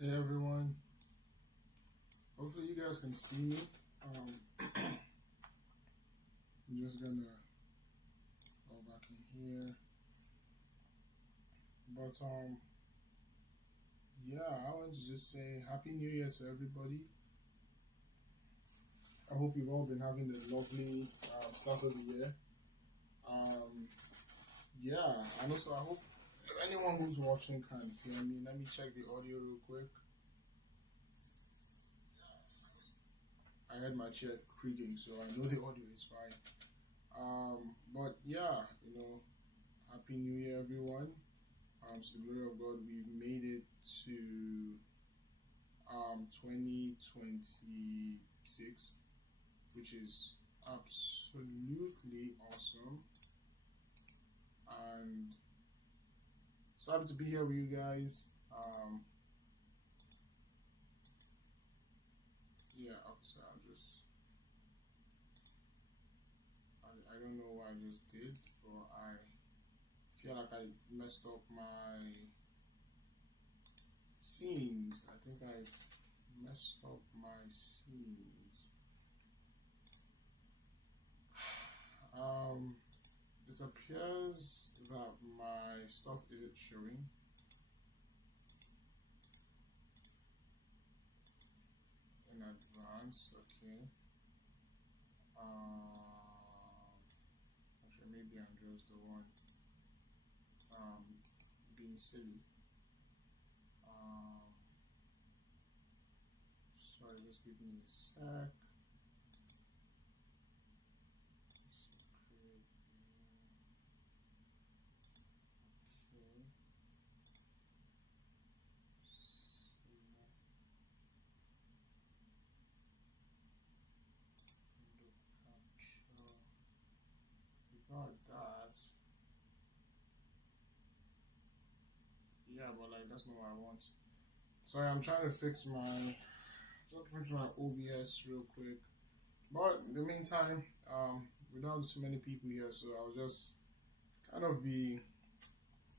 Hey everyone, hopefully you guys can see me. I'm just gonna go back in here. But yeah, I want to just say Happy New Year to everybody. I hope you've all been having a lovely start of the year. Um, yeah, and also I hope anyone who's watching can hear me. Let me check the audio real quick. I heard my chair creaking, so I know the audio is fine. But yeah, Happy New Year, everyone. To the glory of God, we've made it to 2026, which is absolutely awesome. And so happy to be here with you guys. Yeah, so I don't know what I just did, but I feel like I messed up my scenes. I think I messed up my scenes. It appears that my stuff isn't showing. In advance, okay. Actually, maybe I'm just the one being silly. Sorry, just give me a sec. Got that. Yeah, but like that's not what I want. Sorry, I'm trying to fix my OBS real quick. But in the meantime, we don't have too many people here, so I'll just kind of be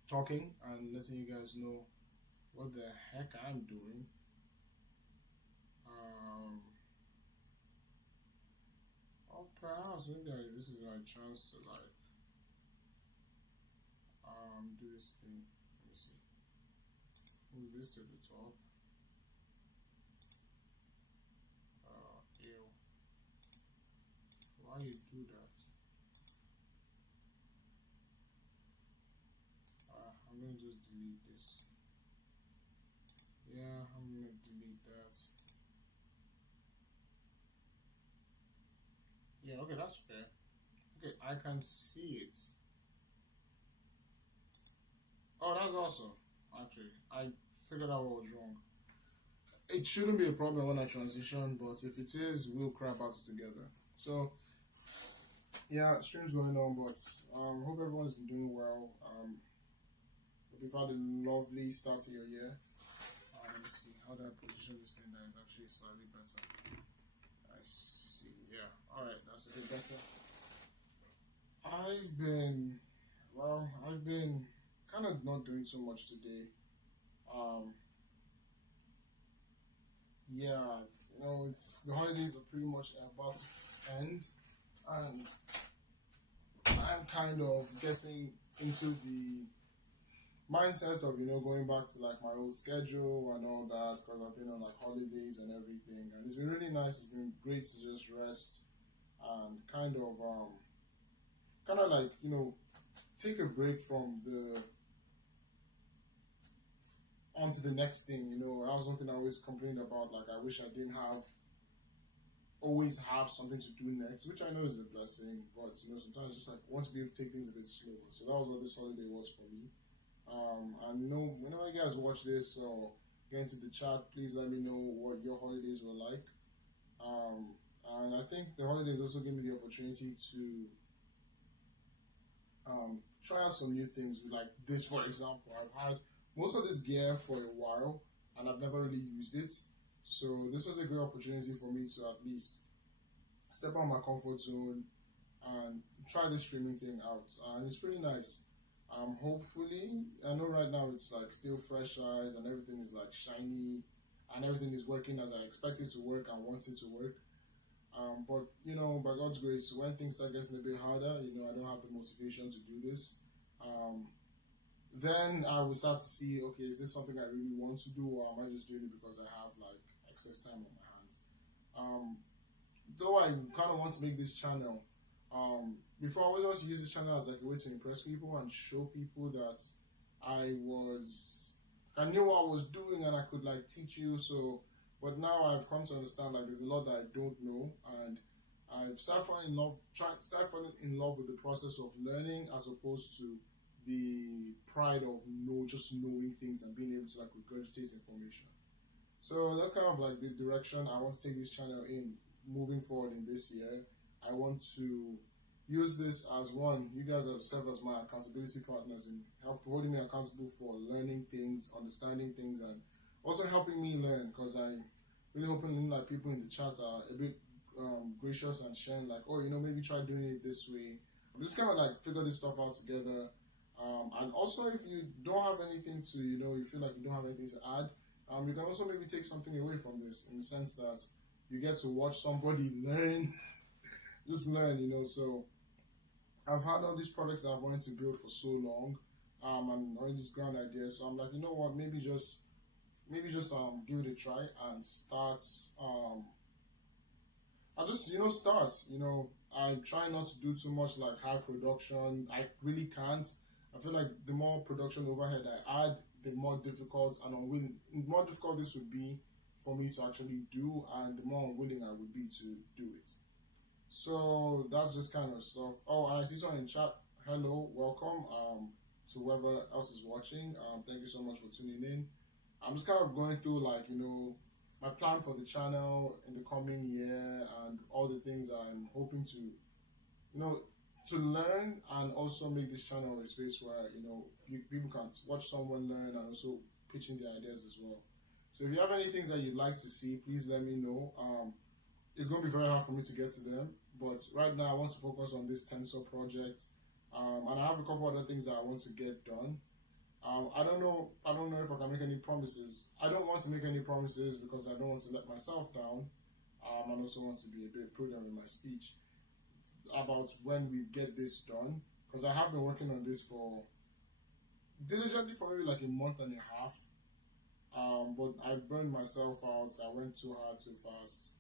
talking and letting you guys know what the heck I'm doing. Or perhaps maybe this is my chance to do this thing. Let me see. Move this to the top. do that. I'm gonna just delete this. Yeah, I'm gonna delete that. Yeah, okay, that's fair. Okay, I can see it. Oh, that's awesome. Actually, I figured out what was wrong. It shouldn't be a problem when I transition, but if it is, we'll crap out it together. So yeah, stream's going on, but hope everyone's been doing well. Hope you've had a lovely start to your year. Let me see how do I position this thing that is actually slightly better. I see. Yeah. All right, that's a bit better. I've been I've been kind of not doing too much today. Um, yeah, it's the holidays are pretty much about to end, and I'm kind of getting into the mindset of going back to like my old schedule and all that because I've been on like holidays and everything, and it's been really nice. It's been great to just rest and kind of like take a break from the onto the next thing. That was something I always complained about. Like I wish I didn't always have something to do next, which I know is a blessing, but sometimes just like want to be able to take things a bit slower. So that was what this holiday was for me. I know whenever you guys watch this or get into the chat, please let me know what your holidays were like. And I think the holidays also gave me the opportunity to try out some new things. Like this, for example, I've had most of this gear for a while and I've never really used it. So this was a great opportunity for me to at least step out of my comfort zone and try this streaming thing out. And it's pretty nice. Hopefully, I know right now it's like still fresh eyes and everything is like shiny and everything is working as I expect it to work and want it to work. But by God's grace, when things start getting a bit harder, I don't have the motivation to do this. Then I will start to see, okay, is this something I really want to do, or am I just doing it because I have like excess time on my hands? Though I kind of want to make this channel. Before I always wanted to use this channel as like a way to impress people and show people that I knew what I was doing and I could like teach you. So, but now I've come to understand like there's a lot that I don't know, and I've started falling in love with the process of learning as opposed to the pride of just knowing things and being able to like regurgitate information. So that's kind of like the direction I want to take this channel in moving forward in this year. I want to use this as one. You guys have served as my accountability partners in holding me accountable for learning things, understanding things, and also helping me learn. Because I really hoping like people in the chat are a bit gracious and sharing like, oh, maybe try doing it this way. I'm just kind of like figure this stuff out together. And also, if you don't have anything to, you feel like you don't have anything to add, you can also maybe take something away from this in the sense that you get to watch somebody learn, just learn, So I've had all these projects that I've wanted to build for so long, and all these grand ideas. So I'm like, you know what? Maybe just give it a try and start. I just start. I try not to do too much like high production. I really can't. I feel like the more production overhead I add, the more difficult this would be for me to actually do, and the more unwilling I would be to do it. So that's just kind of stuff. Oh, I see someone in chat. Hello, welcome to whoever else is watching. Thank you so much for tuning in. I'm just kind of going through like my plan for the channel in the coming year and all the things I'm hoping to to learn and also make this channel a space where people can watch someone learn and also pitch in their ideas as well. So if you have any things that you'd like to see, please let me know. It's going to be very hard for me to get to them, but right now I want to focus on this Tensor project, and I have a couple other things that I want to get done. I don't know if I can make any promises. I don't want to make any promises because I don't want to let myself down, and also want to be a bit prudent in my speech about when we get this done, because I have been working on this diligently for maybe like a month and a half, but I burned myself out. I went too hard too fast.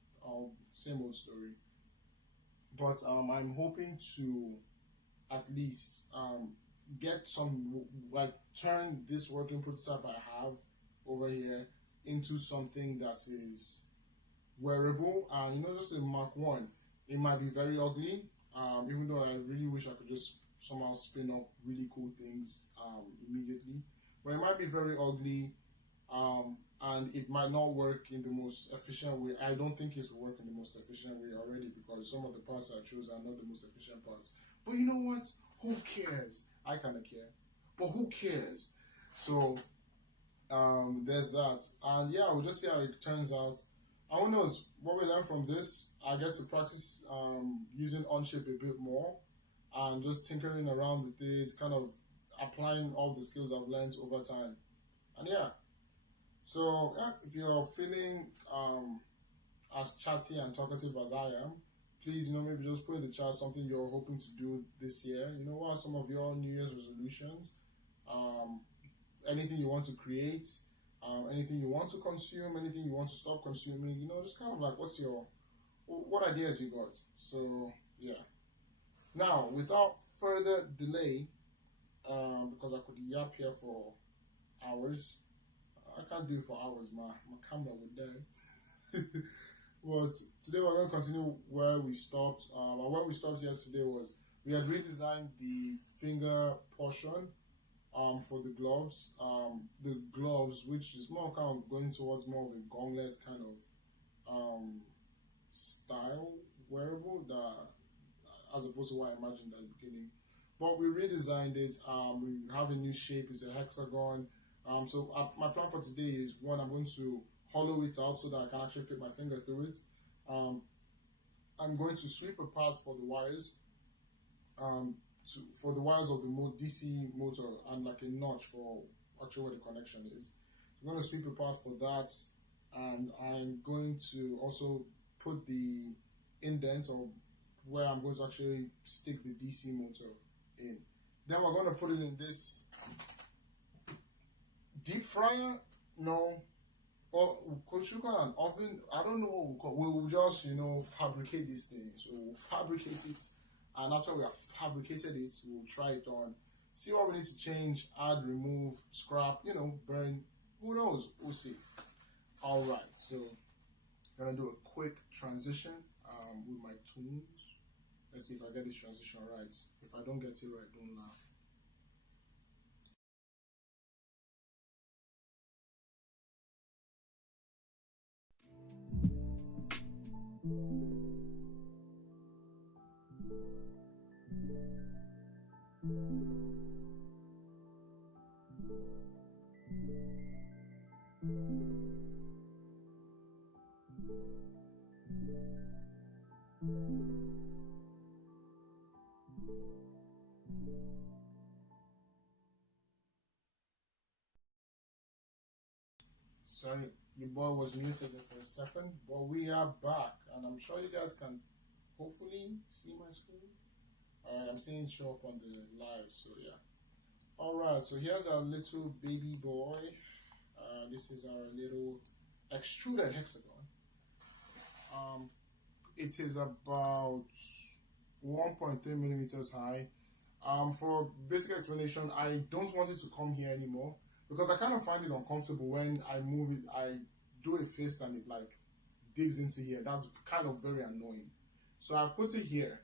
Same old story. but I'm hoping to at least get some, like, turn this working prototype I have over here into something that is wearable. And just a Mark One, it might be very ugly. Even though I really wish I could just somehow spin up really cool things immediately, but it might be very ugly. And it might not work in the most efficient way. I don't think it will work in the most efficient way already, because some of the parts I chose are not the most efficient parts. But you know what? Who cares? I kind of care, but who cares? So there's that, and yeah, we'll just see how it turns out. And who knows what we learn from this? I get to practice using Onshape a bit more and just tinkering around with it, kind of applying all the skills I've learned over time. And yeah, so yeah, if you're feeling as chatty and talkative as I am, please, maybe just put in the chat something you're hoping to do this year. What are some of your New Year's resolutions? Um, Anything you want to create, anything you want to consume, anything you want to stop consuming. Just kind of like, what ideas you got. So yeah. Now, without further delay, because I could yap here for hours. I can't do it for hours. My camera would die. But today we're going to continue where we stopped. And where we stopped yesterday was we had redesigned the finger portion for the gloves. The gloves, which is more kind of going towards more of a gauntlet kind of style wearable, that as opposed to what I imagined at the beginning. But we redesigned it. We have a new shape. It's a hexagon. So my plan for today is, one, I'm going to hollow it out so that I can actually fit my finger through it. I'm going to sweep a path for the wires, for the wires of the DC motor, and like a notch for actually where the connection is. So I'm going to sweep a path for that, and I'm going to also put the indent, or where I'm going to actually stick the DC motor in. Then we're going to put it in this deep fryer, no, or could you call an oven? I don't know what we'll call. We'll just fabricate these things. We'll fabricate it, and after we have fabricated it, we'll try it on, see what we need to change, add, remove, scrap, burn. Who knows? We'll see. All right, so I'm gonna do a quick transition with my tunes. Let's see if I get this transition right. If I don't get it right, don't laugh. Sorry, your boy was muted there for a second, but we are back, and I'm sure you guys can hopefully see my screen. All right, I'm seeing it show up on the live, so yeah. All right, so here's our little baby boy. This is our little extruded hexagon. It is about 1.3 millimeters high. For basic explanation, I don't want it to come here anymore, because I kind of find it uncomfortable when I move it. I do a fist and it like digs into here. That's kind of very annoying. So I put it here,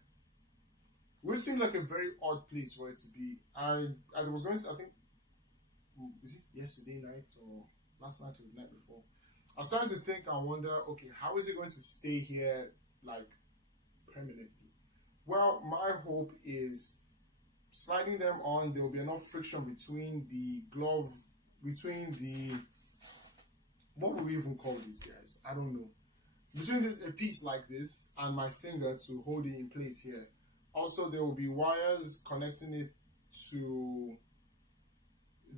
which seems like a very odd place for it to be. I was going to, I think, is it yesterday night or last night or the night before? I was starting to think and wonder, okay, how is it going to stay here like permanently? Well, my hope is sliding them on, there will be enough friction between the glove, between the, what would we even call these guys? I don't know. Between a piece like this and my finger to hold it in place here. Also, there will be wires connecting it to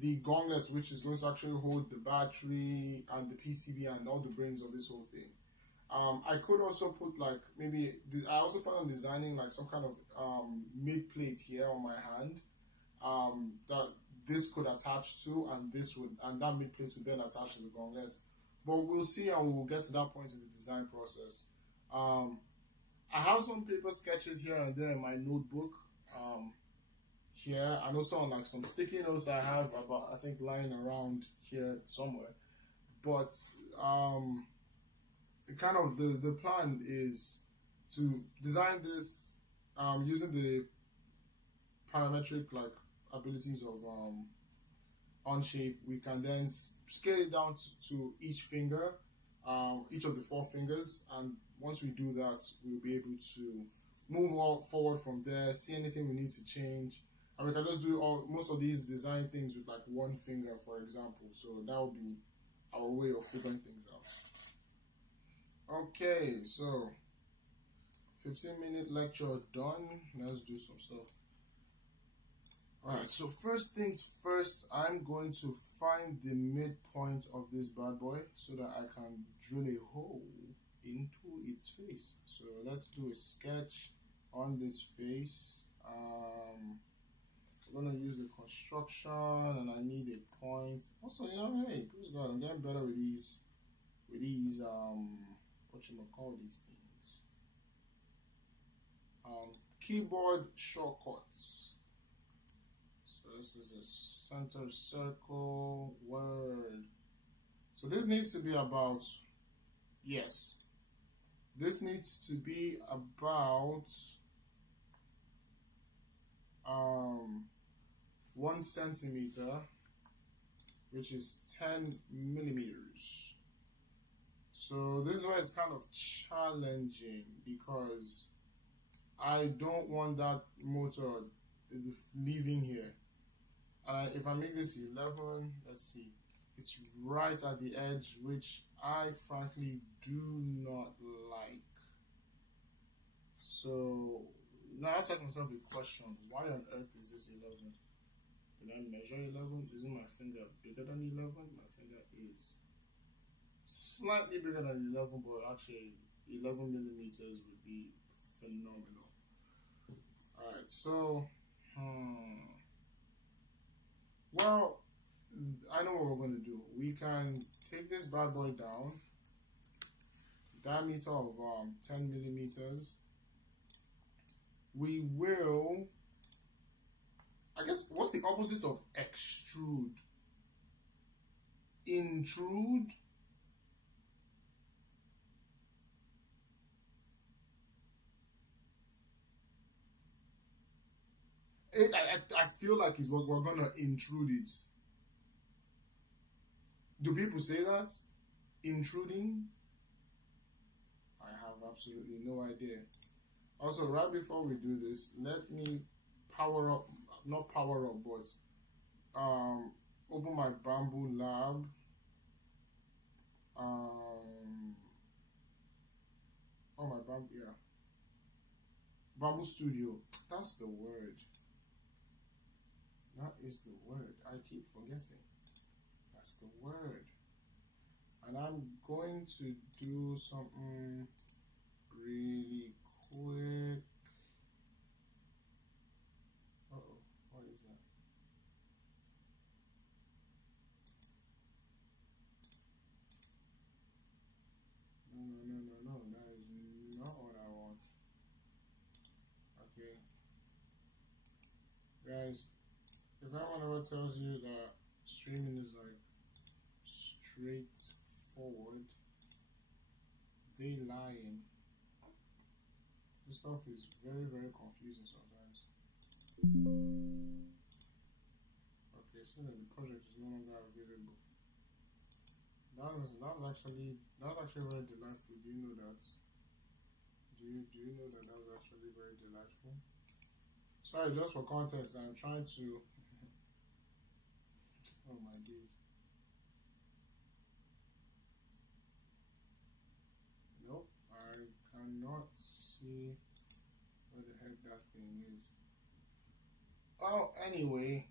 the gauntlet, which is going to actually hold the battery and the PCB and all the brains of this whole thing. I could also put like I also plan on designing like some kind of mid plate here on my hand that this could attach to, and that mid plate would then attach to the gauntlet. But we'll see, and we'll get to that point in the design process. I have some paper sketches here and there in my notebook. Here, and also on like some sticky notes I have about, I think, lying around here somewhere. But kind of the plan is to design this using the parametric like abilities of Onshape. We can then scale it down to each finger, each of the 4 fingers, and once we do that, we'll be able to move all forward from there, see anything we need to change, and we can just do most of these design things with like 1 finger, for example. So that will be our way of figuring things out. Okay, so 15-minute lecture done. Let's do some stuff. Alright, so first things first, I'm going to find the midpoint of this bad boy so that I can drill a hole into its face. So let's do a sketch on this face. I'm gonna use the construction, and I need a point. Also, hey, praise God, I'm getting better with these what you call these things, keyboard shortcuts. So this is a center circle word. So this needs to be about, yes, this needs to be about 1 centimeter, which is 10 millimeters. So this is why it's kind of challenging, because I don't want that motor leaving here. And if I make this 11, let's see, it's right at the edge, which I frankly do not like. So now I ask myself a question: why on earth is this 11? Did I measure 11? Isn't my finger bigger than 11? My finger is slightly bigger than 11, but actually 11 millimeters would be phenomenal. Alright, so well, I know what we're going to do. We can take this bad boy down, diameter of 10 millimeters. We will, I guess, what's the opposite of extrude? Intrude? I feel like we're gonna intrude it. Do people say that? Intruding? I have absolutely no idea. Also, right before we do this, let me not power up, but open my Bamboo Lab. My Bamboo, yeah. Bamboo Studio. That's the word. That is the word. I keep forgetting. That's the word. And I'm going to do something really quick. Uh-oh, what is that? No. That is not what I want. Okay. Guys, if anyone ever tells you that streaming is like straightforward, they lying. This stuff is very, very confusing sometimes. Okay, so that the project is no longer available. That's actually very delightful. Do you know that? Do you know that was actually very delightful? Sorry, just for context, I'm trying to. Oh my days. Nope, I cannot see where the heck that thing is. Oh, anyway.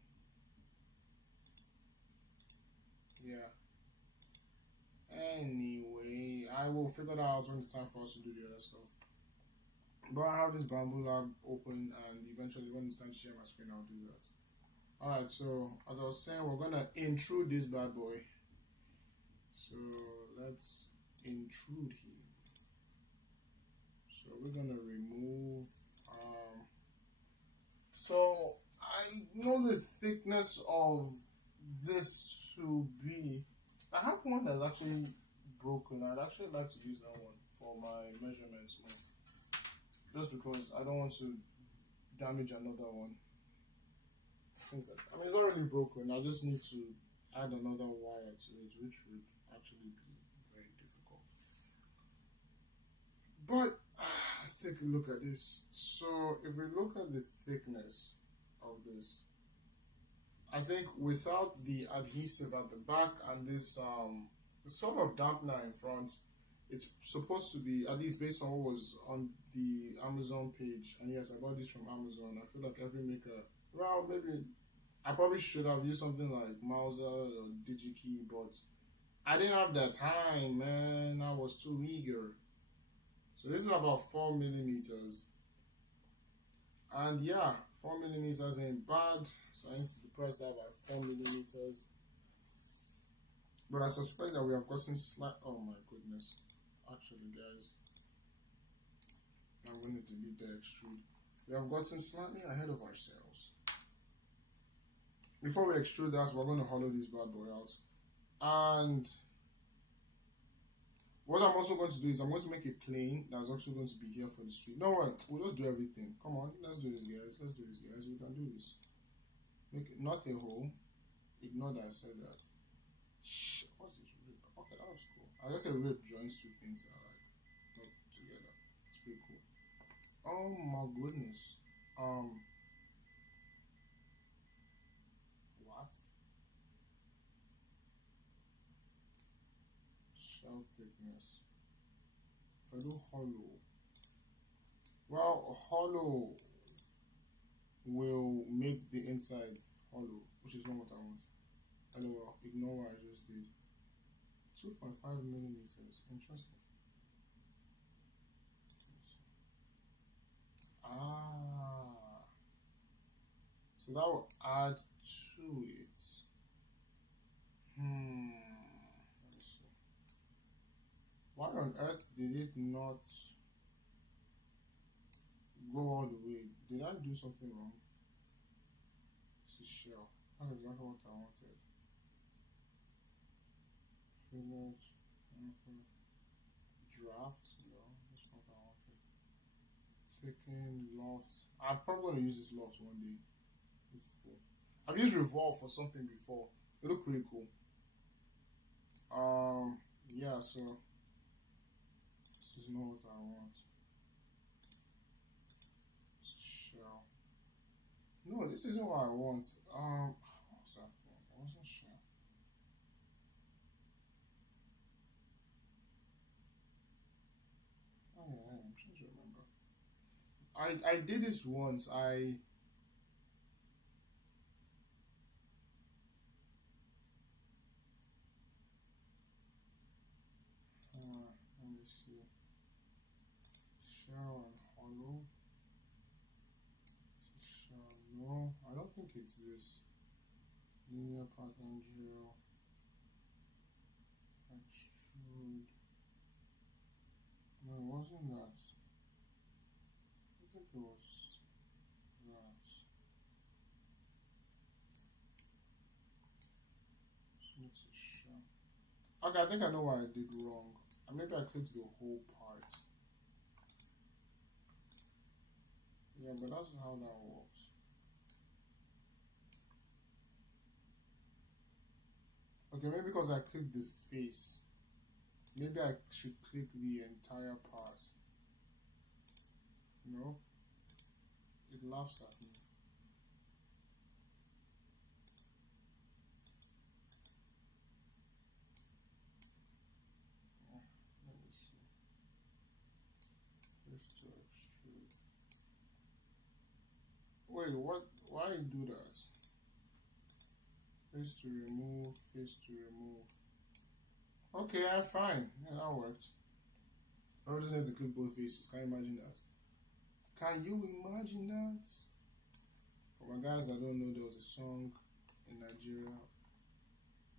Yeah. Anyway, I will figure that out when it's time for us to do the other stuff. But I have this Bamboo Lab open, and eventually when it's time to share my screen, I'll do that. Alright, so as I was saying, we're gonna intrude this bad boy. So let's intrude him. So we're gonna remove know the thickness of this to be. I have one that's actually broken. I'd actually like to use that one for my measurements now. Just because I don't want to damage another one. Things like, I mean, it's not really broken. I just need to add another wire to it, which would actually be very difficult. But let's take a look at this. So if we look at the thickness of this, I think without the adhesive at the back and this sort of dampener in front, it's supposed to be, at least based on what was on the Amazon page, and yes, I bought this from Amazon. I feel like every maker, well, maybe I probably should have used something like Mauser or DigiKey, but I didn't have that time, man. I was too eager. So this is about 4 millimeters. And yeah, 4 millimeters ain't bad. So I need to depress that by 4 millimeters. But I suspect that we have gotten oh my goodness. Actually, guys, I'm going to delete the extrude. We have gotten slightly ahead of ourselves. Before we extrude that, we're going to hollow this bad boy out. And what I'm also going to do is I'm going to make a plane that's also going to be here for the sweep. No worry, we'll just do everything. Come on, let's do this, guys. Let's do this, guys. We can do this. Make it not a hole. Ignore that I said that. Shh, what's this rip? Okay, that was cool. I guess a rip joins two things that are like not together. It's pretty cool. Oh my goodness. What? Shell thickness. If I do hollow, well, hollow will make the inside hollow, which is not what I want. Anyway, ignore what I just did. 2.5 millimeters. Interesting. Ah. So that will add to it. Let me see. Why on earth did it not go all the way? Did I do something wrong? It's a shell. That's exactly what I wanted. Village. Draft. No, that's not what I wanted. Thicken, loft. I'm probably going to use this loft one day. It's cool. I've used Revolve for something before. It looked pretty cool. Yeah, so this is not what I want. It's a shell. No, this isn't what I want. What was that thing? I wasn't sure. Oh yeah, I'm trying to remember. I did this once. Let me see. Shell and hollow. Shell. No, I don't think it's this. Linear pattern drill. Extrude. No, it wasn't that. I think it was that. So it's a shell. Okay, I think I know what I did wrong. Maybe I clicked the whole part. Yeah, but that's how that works. Okay, maybe because I clicked the face. Maybe I should click the entire part. No, it laughs at me. Let me see. Just to extrude. Wait, what? Why do that? Face to remove, face to remove. Okay, yeah, fine. Yeah, that worked. I just need to click both faces. Can you imagine that? Can you imagine that? For my guys that don't know, there was a song in Nigeria.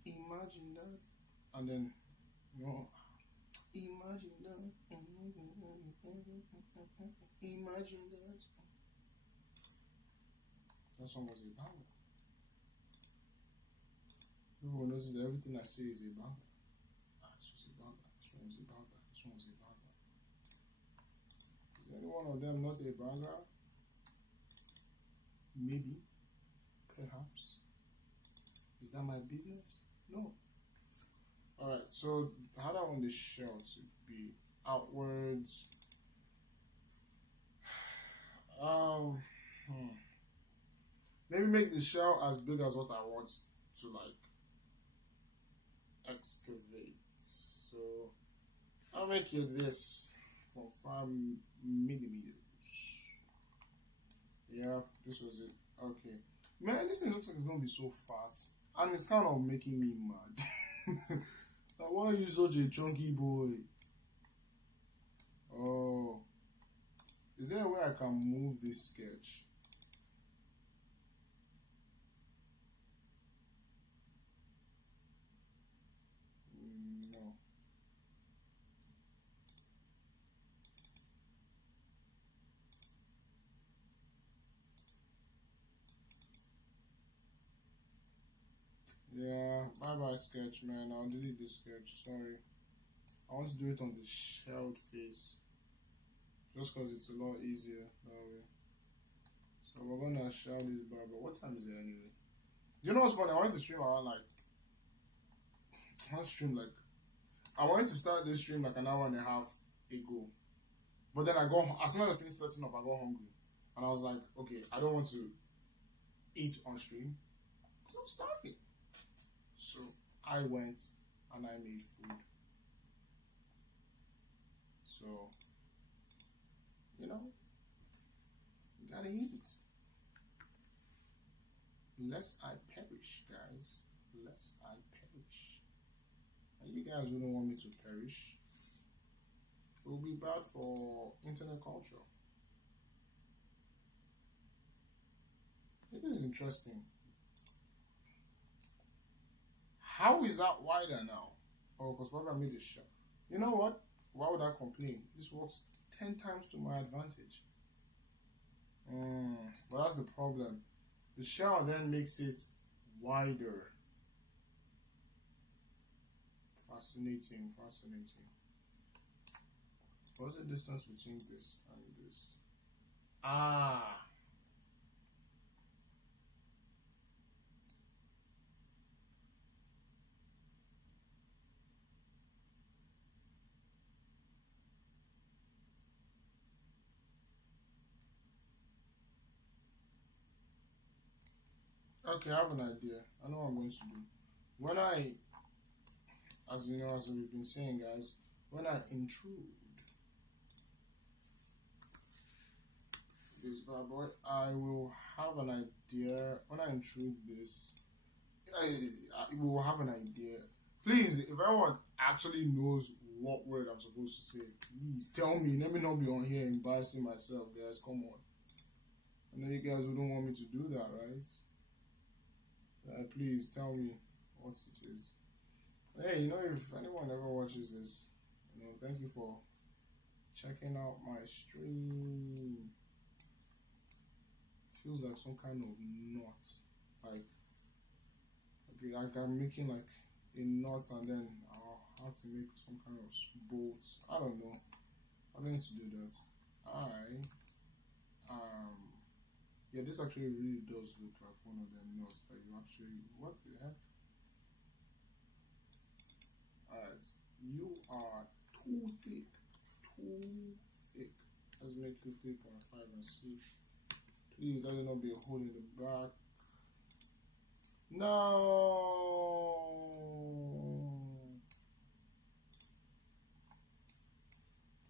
Imagine that. And then, no. Imagine that. Imagine that. That song was a banger. People will notice that everything I say is a banger. Ah, this was a banger. This one was a banger. This one was a banger. Is any one of them not a banger? Maybe. Perhaps. Is that my business? No. Alright, so how do I want the shell to be? Outwards. Maybe make the shell as big as what I want to like excavate. So I'll make it this for 5 millimeters. Yeah, this was it. Okay. Man, this thing looks like it's gonna be so fast. And it's kind of making me mad. Why are you such a chunky boy? Oh. Is there a way I can move this sketch? No. Yeah, bye bye sketch, man. I'll delete this sketch. Sorry. I want to do it on the shelled face. Just because it's a lot easier that way. So we're gonna shell this bar, but what time is it anyway? You know what's funny? I want to stream around like I wanted to start this stream like an hour and a half ago. But then as soon as I finished setting up, I got hungry. And I was like, okay, I don't want to eat on stream because I'm starving. So I went and I made food. So, you know, you gotta eat. Lest I perish, guys. Lest I perish. And you guys wouldn't want me to perish. It will be bad for internet culture. This is interesting. How is that wider now? Oh, because probably I made a shell. You know what? Why would I complain? This works 10 times to my advantage. But that's the problem. The shell then makes it wider. Fascinating. What's the distance between this and this? Ah. Okay, I have an idea. I know what I'm going to do. When as you know, as we've been saying, guys, when I intrude this bad boy, I will have an idea. When I intrude this, I will have an idea. Please, if anyone actually knows what word I'm supposed to say, please tell me. Let me not be on here embarrassing myself, guys. Come on. I know you guys wouldn't want me to do that, right? Please tell me what it is. Hey, you know, if anyone ever watches this, you know, thank you for checking out my stream. Feels like some kind of knot, like okay, like I'm making like a knot, and then I'll have to make some kind of bolts. I don't know. I don't need to do that. Yeah, this actually really does look like one of them knots that you actually. What the heck? Alright, you are too thick. Let's make you 3.5 and see. Please let it not be a hole in the back. No.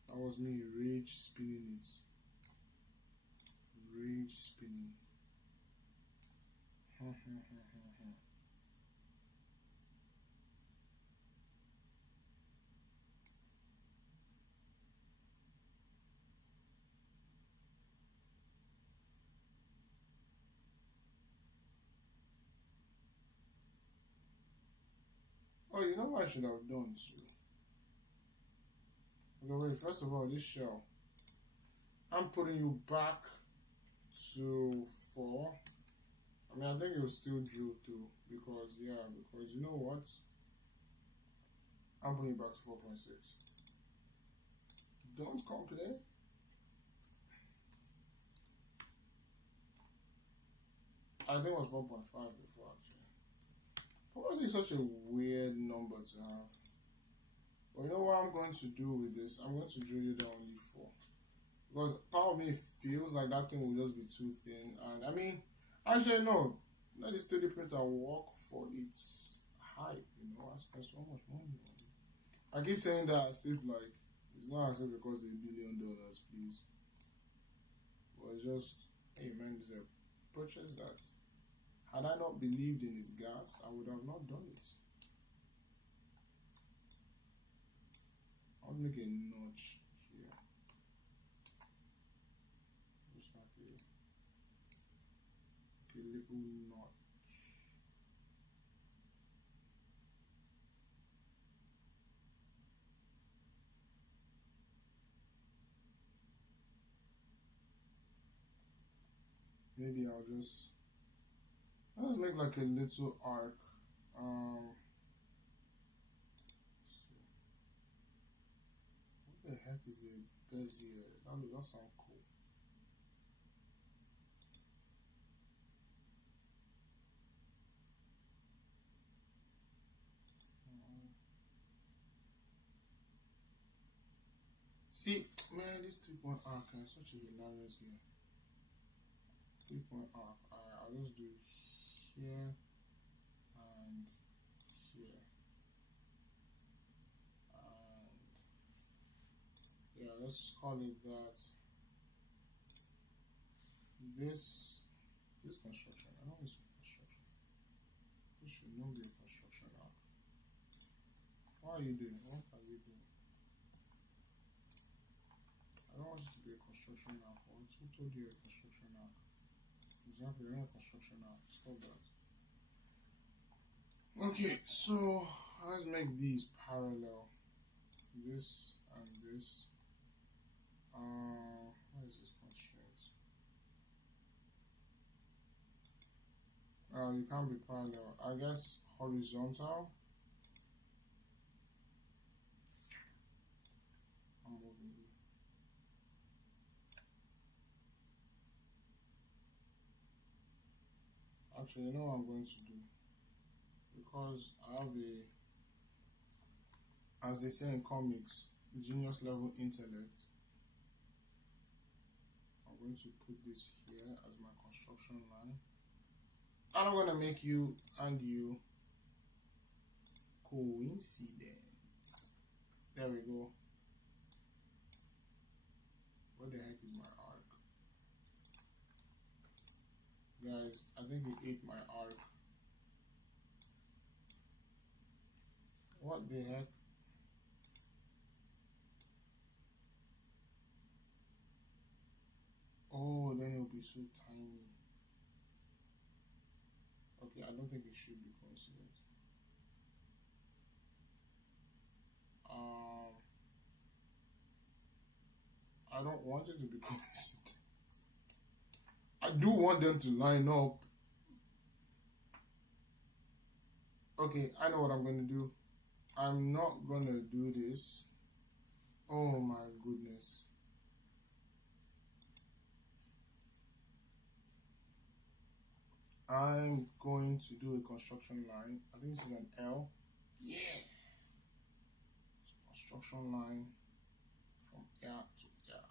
That was me rage spinning it. Rage spinning. Oh, you know what I should have done too? Okay, wait, first of all, this shell. I'm putting you back to 4. I mean, I think it will still drill through because, yeah, because you know what? I'm putting it back to 4.6. Don't complain. I think it was 4.5 before actually. 4.6 is such a weird number to have. But you know what I'm going to do with this? I'm going to drill it down only 4. Because part of me feels like that thing will just be too thin. And I mean, actually, no. Let this 3D printer work for its hype. You know, I spent so much money on it. I keep saying that as if, like, it's not as if it costs $1 billion, please. But it's just, hey man, it's a purchase that, had I not believed in its gas, I would have not done it. I'll make a notch here. Just like a little notch. Maybe I'll just make like a little arc. Let's see. What the heck is a bezier? That does sound cool. See, man, this 3-point arc is such a hilarious game. 3-point arc. I'll just do here and here. And yeah, let's just call it that. This construction. I don't want to be construction. This should not be a construction arc. What are you doing? What are you doing? I don't want it to be a construction arc. Who told you a construction arc? Exactly, you're not a construction arc. Stop that. Okay, so let's make these parallel. This and this. What is this constraint? You can't be parallel. I guess horizontal. I'm moving. Actually, you know what I'm going to do? Because I have as they say in comics, genius level intellect. I'm going to put this here as my construction line. And I'm going to make you and you coincident. There we go. What the heck is my arc? Guys, I think it ate my arc. What the heck? Oh, then it'll be so tiny. Okay, I don't think it should be coincident. I don't want it to be coincident. I do want them to line up. Okay, I know what I'm going to do. I'm not going to do this. Oh my goodness. I'm going to do a construction line. I think this is an L. Yeah. So construction line from air to air.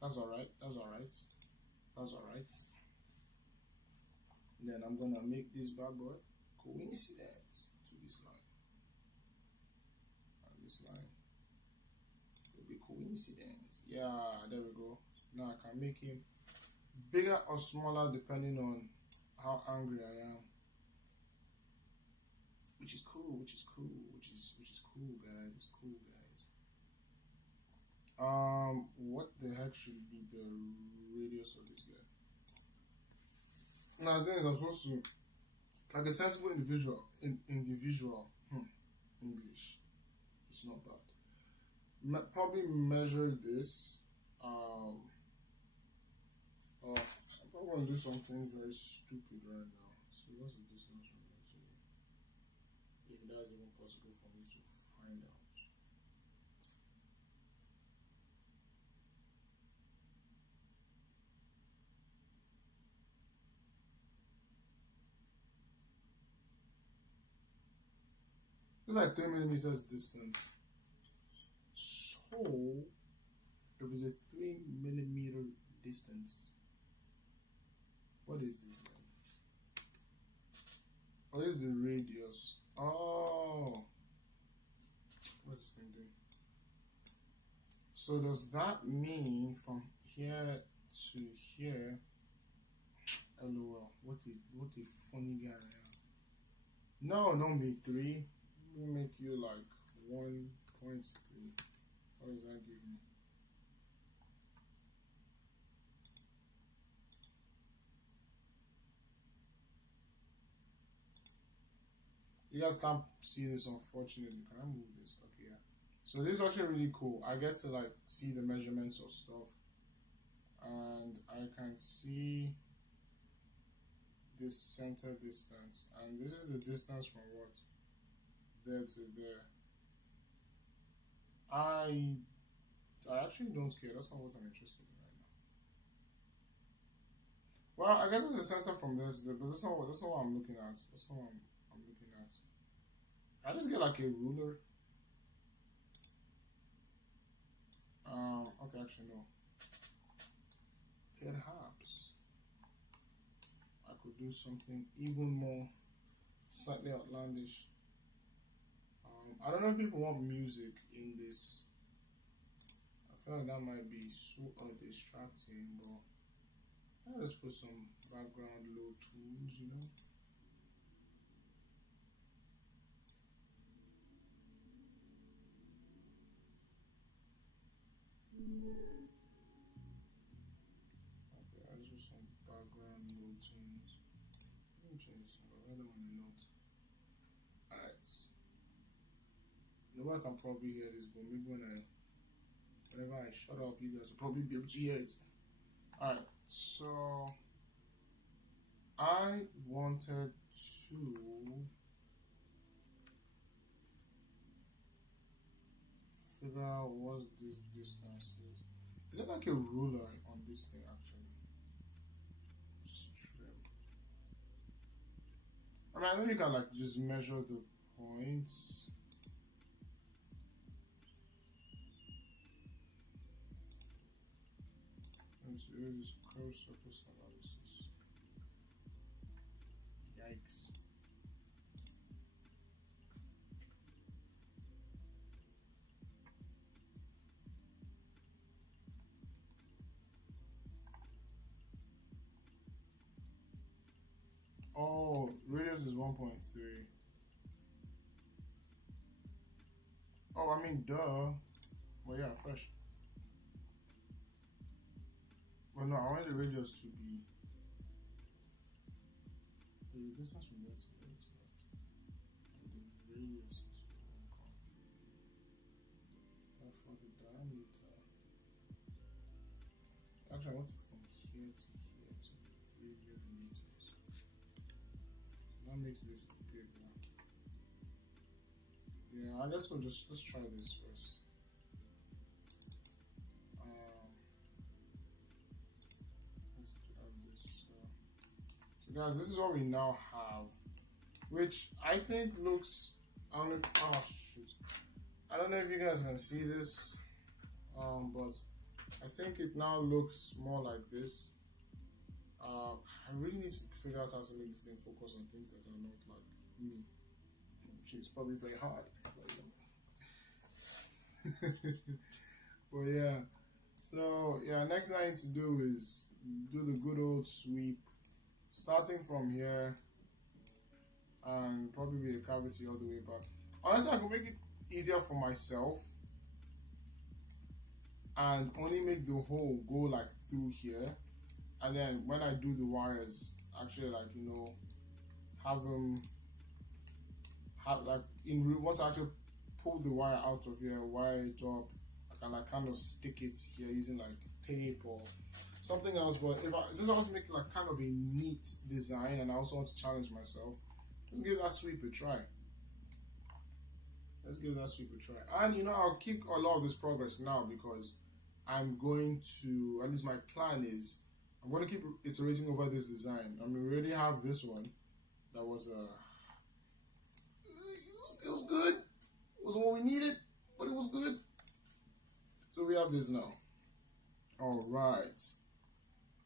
That's alright. That's alright. That's alright. Then I'm gonna make this bad boy coincident to this line. And this line will be coincident. Yeah, there we go. Now I can make him bigger or smaller depending on how angry I am. Which is cool, which is cool, which is cool, guys. It's cool, guys. What the heck should be the radius of this guy? Now the thing is, I'm supposed to, like a sensible individual, English. It's not bad. Probably measure this. I probably going to do something very stupid right now. So what's the distance from here to here? If that's even possible for me to find out. It's like 10 millimeters distance. So if it's a 3 millimeter distance, what is this then? Oh, this is the radius. Oh, what's this thing doing? So does that mean from here to here? LOL. What a funny guy I am. No, don't be 3. Let me make you like 1.3. What does that give me? You guys can't see this, unfortunately. Can I move this? Okay, yeah. So this is actually really cool. I get to like see the measurements of stuff, and I can see this center distance, and this is the distance from what? There to there. I actually don't care. That's not what I'm interested in right now. Well, I guess it's the center from there to there, but that's not what I'm looking at. That's not what I'm looking at. I just get like a ruler. Okay, actually no. Perhaps I could do something even more slightly outlandish. I don't know if people want music in this. I feel like that might be so distracting, but I'll just put some background low tunes, you know. Okay, I'll just put some background low tunes. Let me change this one. I don't want to note. Alright. Nobody can probably hear this, but maybe whenever I shut up, you guys will probably be able to hear it. Alright, so I wanted to figure out what this distance is. Is there like a ruler on this thing actually? Just trim. I mean, I know you can like just measure the points. Let's do this curve surface analysis. Yikes. Oh, radius is 1.3. Oh, I mean, duh. Well, yeah, fresh. Well, no, I wanted the radius to be. The distance from there to there is that. And the radius is 1.3. For the diameter. Actually, I want it from here to here to 3 millimeters. That makes this bigger. Yeah, I guess let's try this first. Let's add this. So guys, this is what we now have, which I think looks. I don't know. Oh shoot! I don't know if you guys can see this, but I think it now looks more like this. I really need to figure out how to make this thing focus on things that are not like me, which is probably very hard. But yeah, so yeah, next thing I need to do is do the good old sweep, starting from here, and probably be a cavity all the way back. Honestly, I could make it easier for myself and only make the hole go like through here, and then when I do the wires, actually like have them have like once I actually pull the wire out of here, wire it up, I can like kind of stick it here using like tape or something else. But since I was making like kind of a neat design, and I also want to challenge myself, let's give that sweep a try. Let's give that sweep a try. And I'll keep a lot of this progress now because I'm going to, at least my plan is, I'm going to keep iterating over this design. I mean, we already have this one that was it was good. It wasn't what we needed, but it was good. So we have this now. All right.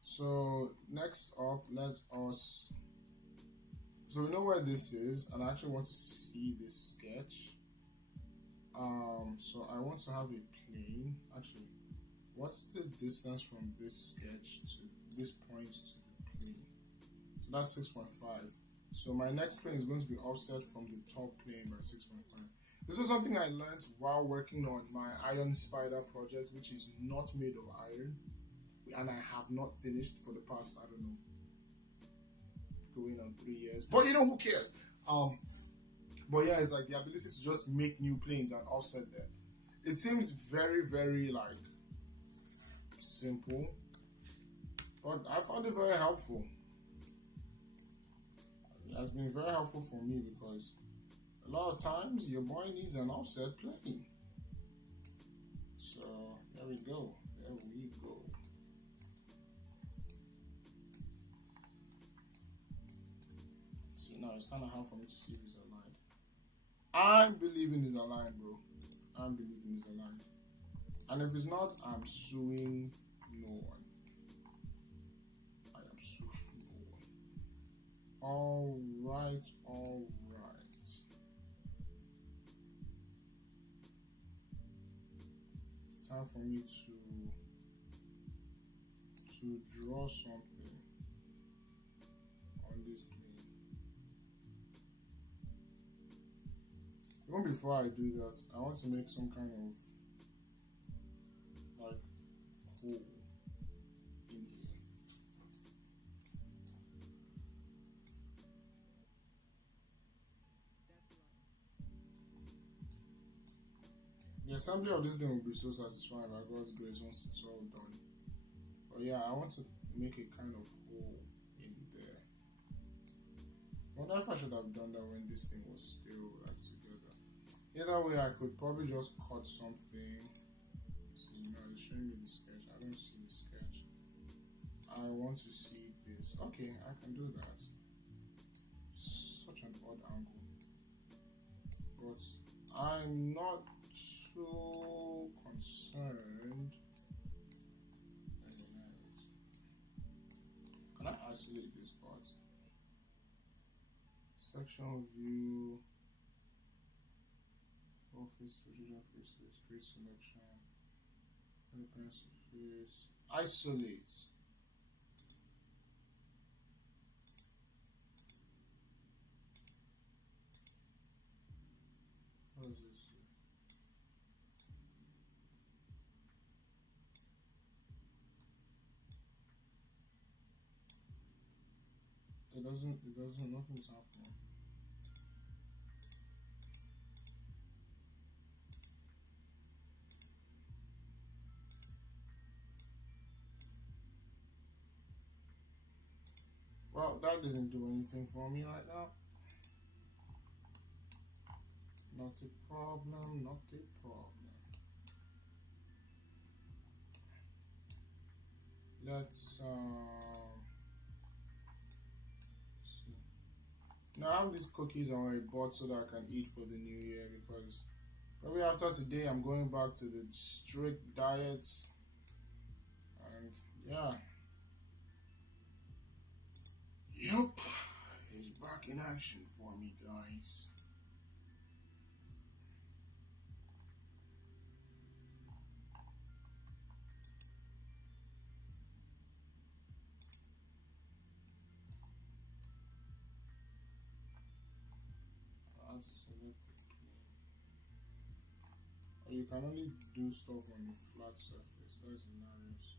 So next up, let us. So we know where this is, and I actually want to see this sketch. So I want to have a plane. Actually, what's the distance from this sketch to this point to the plane? So that's 6.5. So my next plane is going to be offset from the top plane by 6.5. This is something I learned while working on my iron spider project, which is not made of iron, and I have not finished for the past, I don't know, going on 3 years. But who cares? But yeah, it's like the ability to just make new planes and offset them. It seems very, very like simple, but I found it very helpful. It has been very helpful for me because a lot of times your boy needs an offset plane. So there we go. There we go. See, now it's kind of hard for me to see if it's aligned. I'm believing it's aligned, bro. I'm believing it's aligned. And if it's not, I'm suing no one. I am suing no one. Alright, alright. It's time for me to draw something on this plane. Even before I do that, I want to make some kind of like hole in here. The assembly of this thing will be so satisfying by God's grace once it's all done. But yeah, I want to make a kind of hole in there. I wonder if I should have done that when this thing was still like together. Either way, I could probably just cut something. See, it's showing me the sketch. I don't see the sketch. I want to see this. Okay, I can do that. Such an odd angle. But I'm not too concerned. Can I isolate this part? Section view. Office, regional faces, create selection, independent face, isolate. What does this do? It doesn't, nothing's happening. Well, that didn't do anything for me right now. Not a problem, not a problem. Let's see. Now I have these cookies I already bought so that I can eat for the new year, because probably after today I'm going back to the strict diets, and yeah. Yup, it's back in action for me, guys. I have to select the plane. You can only do stuff on a flat surface. That is hilarious.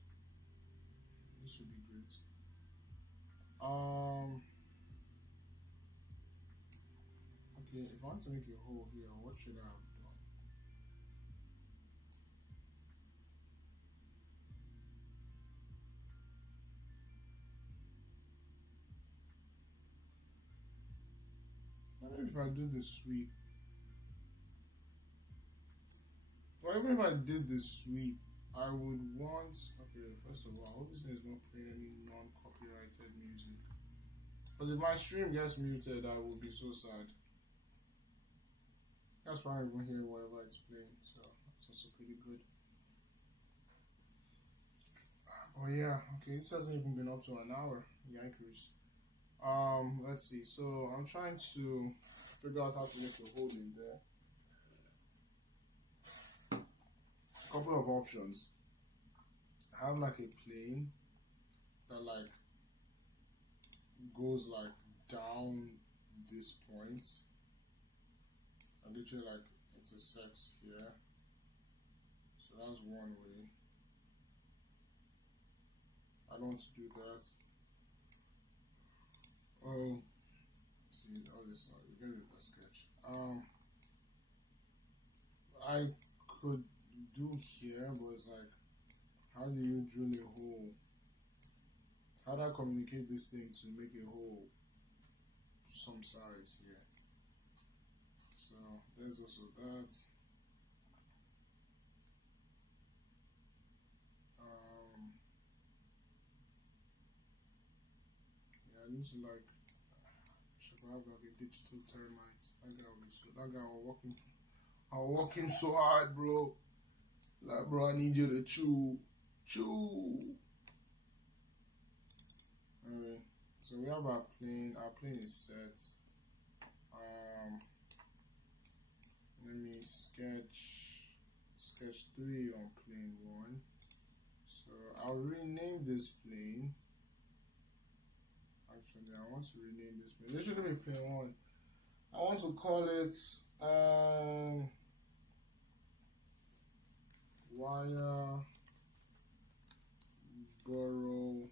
This would be great. Okay, if I want to make a hole here, what should I have done? Maybe if I do the sweep. Well, even if I did the sweep, I would want. Okay, first of all, I hope this thing is not playing any non-copyrighted music. Because if my stream gets muted, I will be so sad. That's probably even hear whatever it's playing, so that's also pretty good. Oh yeah, okay, this hasn't even been up to an hour. Yikers. Let's see. So I'm trying to figure out how to make a hole in there. A couple of options. I have like a plane that like goes like down this point. I literally like intersects here. So that's one way. I don't want to do that. Oh, see, all this now, you get rid of the sketch. I could do here, but it's like, how do you drill a hole? How do I communicate this thing to make a hole some size here? So there's also that. Yeah, I need to like, should have like a digital termite. That guy was working so hard, bro. Like, bro, I need you to chew. Anyway, so we have our plane. Our plane is set. Let me sketch 3 on plane 1. So I'll rename this plane. Actually, I want to rename this plane. This shouldn't be plane 1. I want to call it wire borrow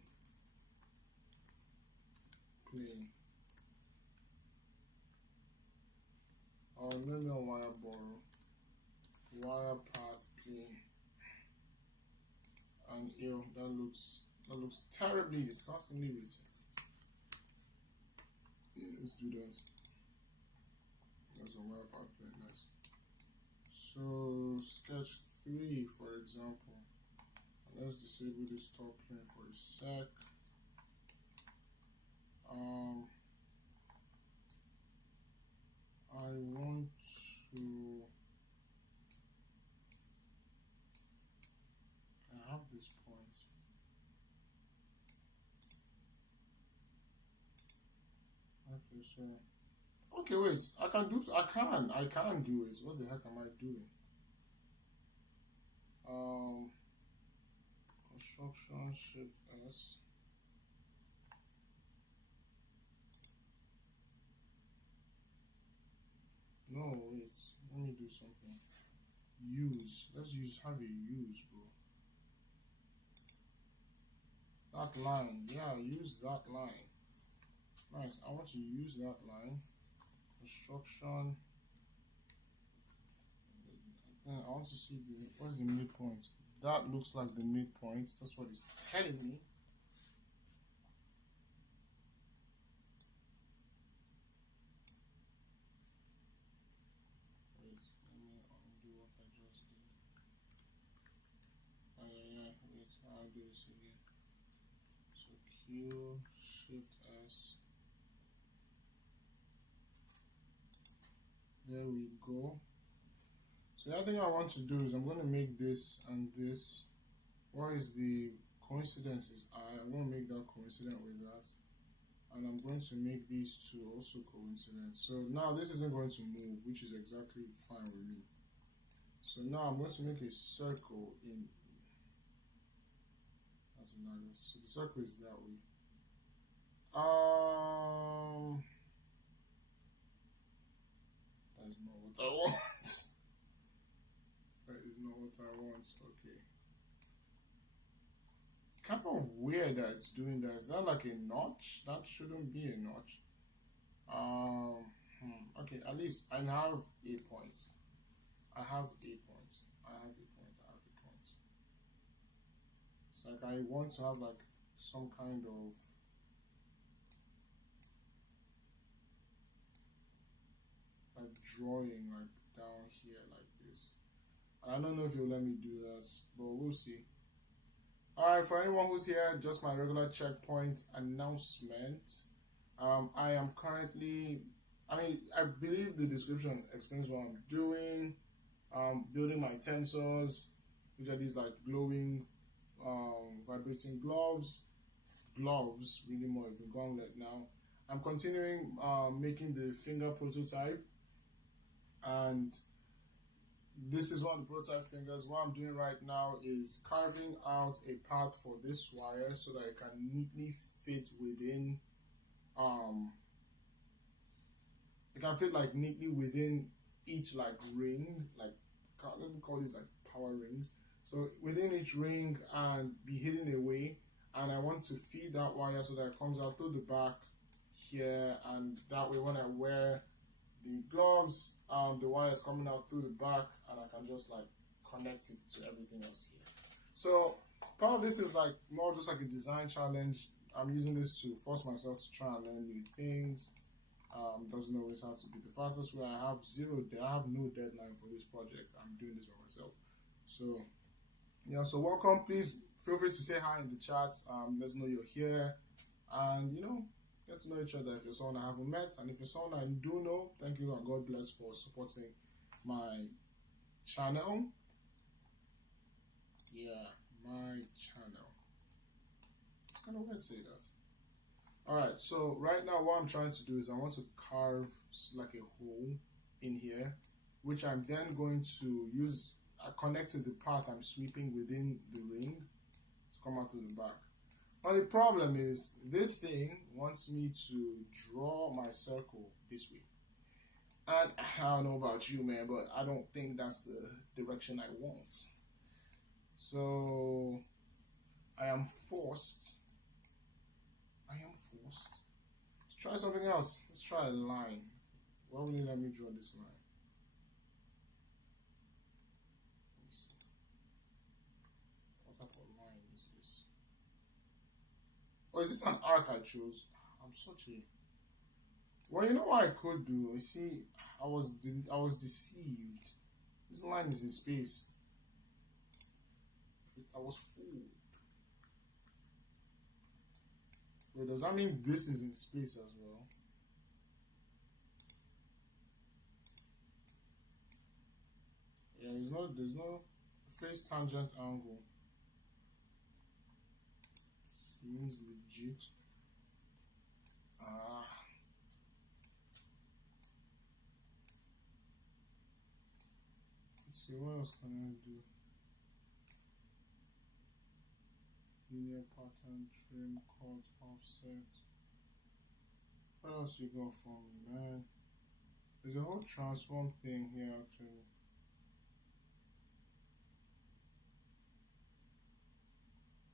plane. Or maybe a wire borrow. Wire path plane. And ew, that looks terribly, disgustingly written. Yeah, let's do that. That's a wire path plane, nice. So sketch 3, for example. And let's disable this top plane for a sec. I want to. I have this point. Okay, so. Okay, wait. I can do. I can do it. What the heck am I doing? Construction shift S. No, wait. Let me do something. Use. Let's have a use, bro. That line. Yeah, use that line. Nice. I want to use that line. Construction. Then I want to see what's the midpoint. That looks like the midpoint. That's what it's telling me. Wait, let me undo what I just did. Oh yeah, wait, I'll do this again. So Q, Shift S. There we go. So the other thing I want to do is I'm going to make this and this. What is the coincidence is I want to make that coincident with that. And I'm going to make these two also coincident. So now this isn't going to move, which is exactly fine with me. So now I'm going to make a circle in. That's analogous. So the circle is that way. That is not what I want. That is not what I want. Okay. It's kind of weird that it's doing that. Is that like a notch? That shouldn't be a notch. Okay, at least I have a point. I have a point. It's like I want to have like some kind of like drawing like down here like this. I don't know if you'll let me do that, but we'll see. Alright, for anyone who's here, just my regular checkpoint announcement. I am currently, I believe the description explains what I'm doing. Building my tensors, which are these like glowing, vibrating gloves, really more of a gauntlet now. I'm continuing making the finger prototype, and this is one of the prototype fingers. What I'm doing right now is carving out a path for this wire so that it can neatly fit within it can fit like neatly within each like ring, like let me call these like power rings. So within each ring and be hidden away, and I want to feed that wire so that it comes out through the back here, and that way when I wear the gloves, the wire is coming out through the back, and I can just like connect it to everything else here. So part of this is like more just like a design challenge. I'm using this to force myself to try and learn new things. Doesn't always have to be the fastest way. I have no deadline for this project. I'm doing this by myself. So yeah, so welcome. Please feel free to say hi in the chat. Let's know you're here, and get to know each other if you're someone I haven't met, and if you're someone I do know, thank you and God bless for supporting my channel. Yeah, my channel. It's kind of weird to say that. Alright, so right now what I'm trying to do is I want to carve like a hole in here, which I'm then going to use connecting the path I'm sweeping within the ring to come out to the back. Now the problem is this thing wants me to draw my circle this way. And I don't know about you, man, but I don't think that's the direction I want. So I am forced to try something else. Let's try a line. Why will you let me draw this line? Let me see. What type of line is this? Oh, is this an arc I chose? I'm such a... Well, you know what I could do? You see, I was deceived. This line is in space. I was fooled. Wait, does that mean this is in space as well? Yeah, there's no face tangent angle. Seems legit. Let's see, what else can I do? Linear pattern, trim, cut, offset. What else you got for me, man? There's a whole transform thing here actually.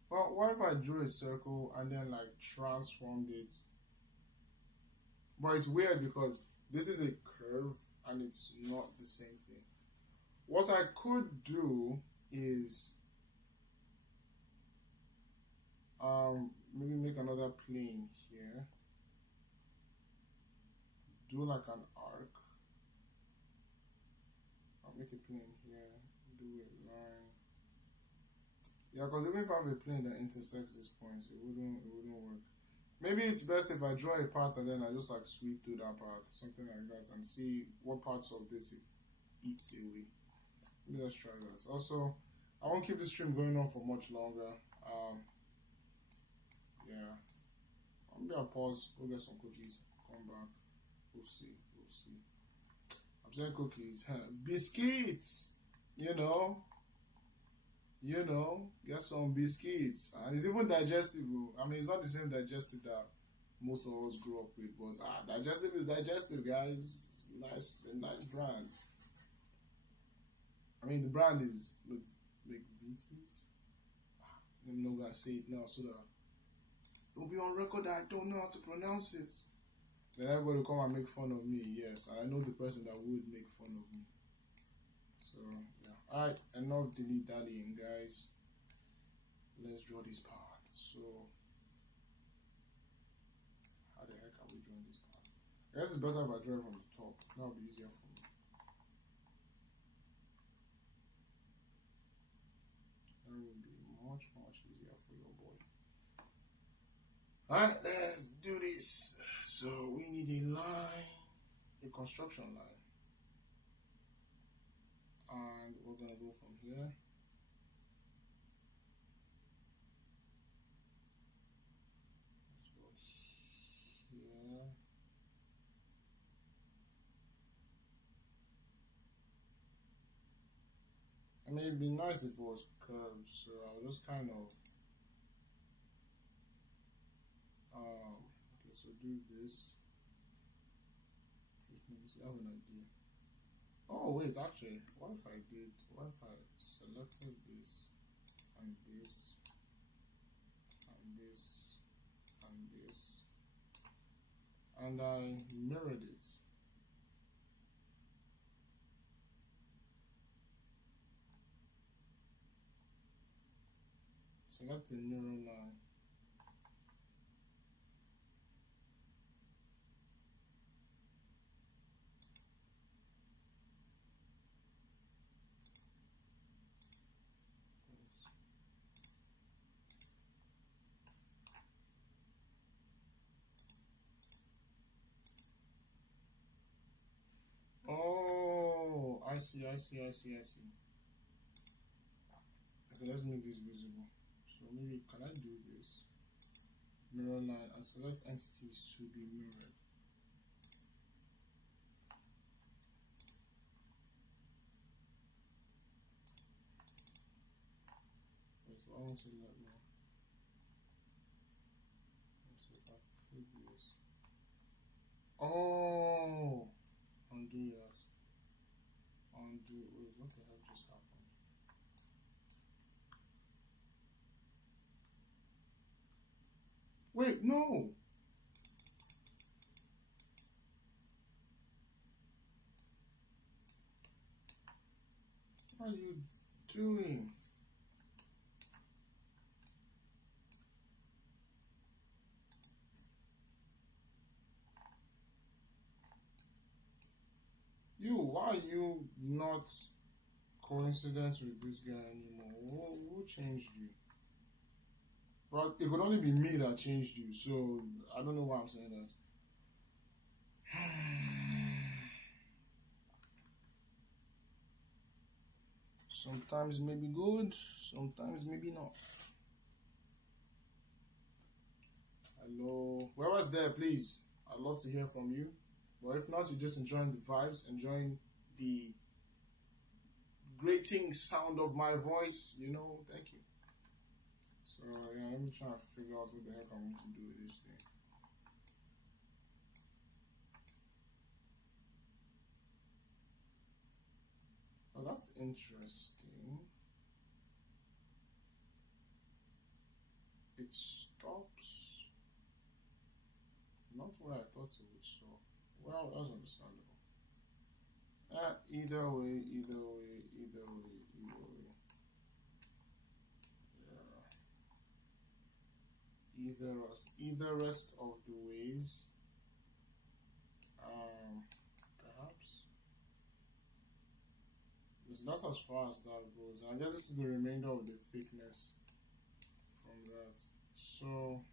Well, what if I drew a circle and then like transformed it? But it's weird because this is a curve and it's not the same thing. What I could do is maybe make another plane here, do like an arc, I'll make a plane here, do a line. Yeah, because even if I have a plane that intersects these points, it wouldn't work. Maybe it's best if I draw a path and then I just like sweep through that path, something like that, and see what parts of this it eats away. Maybe let's try that. Also, I won't keep this stream going on for much longer. Yeah, maybe I'll pause, go get some cookies, come back, we'll see. I'm saying cookies, biscuits, get some biscuits, and it's even digestible. I mean, it's not the same digestive that most of us grew up with, but digestive is digestive, guys. It's a nice brand. I mean, the brand is McVitie's. I'm not gonna say it now so that it'll be on record that I don't know how to pronounce it. Then everybody will come and make fun of me, yes. And I know the person that would make fun of me. So, yeah. Alright, enough dilly-dallying, guys. Let's draw this part. So, how the heck are we drawing this part? I guess it's better if I draw it from the top. That'll be easier for me. That will be much, much easier for your boy. Alright, let's do this. So we need a line, a construction line. And we're gonna go from here. Let's go here. I mean, it'd be nice if it was curved, so I'll just kind of okay, so do this. Wait, let me see, I have an idea. Oh wait, actually, what if I selected this and this and this and this and I mirrored it? Select a mirror line. Oh, I see. Okay, let's make this visible. So maybe, can I do this? Mirror line and select entities to be mirrored. Wait, so I want to let me. So if I click this. Oh, undo that. Undo. Wait, what the heck just happened? Wait, no. What are you doing? Why are you not coincident with this guy anymore? Who changed you? Well, it could only be me that changed you, so I don't know why I'm saying that. Sometimes maybe good, sometimes maybe not. Hello, whoever's there, please. I'd love to hear from you. But if not, you're just enjoying the vibes, enjoying the grating sound of my voice, thank you. So yeah, let me try to figure out what the heck I want to do with this thing. Oh, that's interesting. It stops not where I thought it would stop. Well, that's understandable. Either way. Yeah. Either rest of the ways. Perhaps. That's as far as that goes. I guess this is the remainder of the thickness from that. So,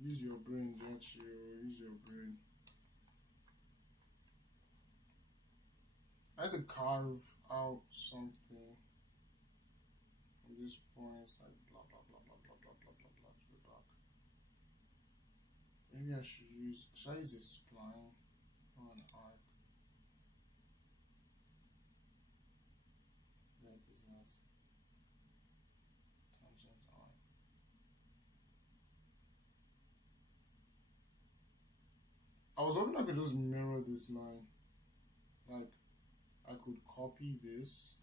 use your brain, Judge. Use your brain. I have to carve out something from this point, like blah blah blah blah blah blah blah blah blah to the back. Maybe should I use a spline or an arc? Like is that tangent arc? I was hoping I could just mirror this line, like I could copy this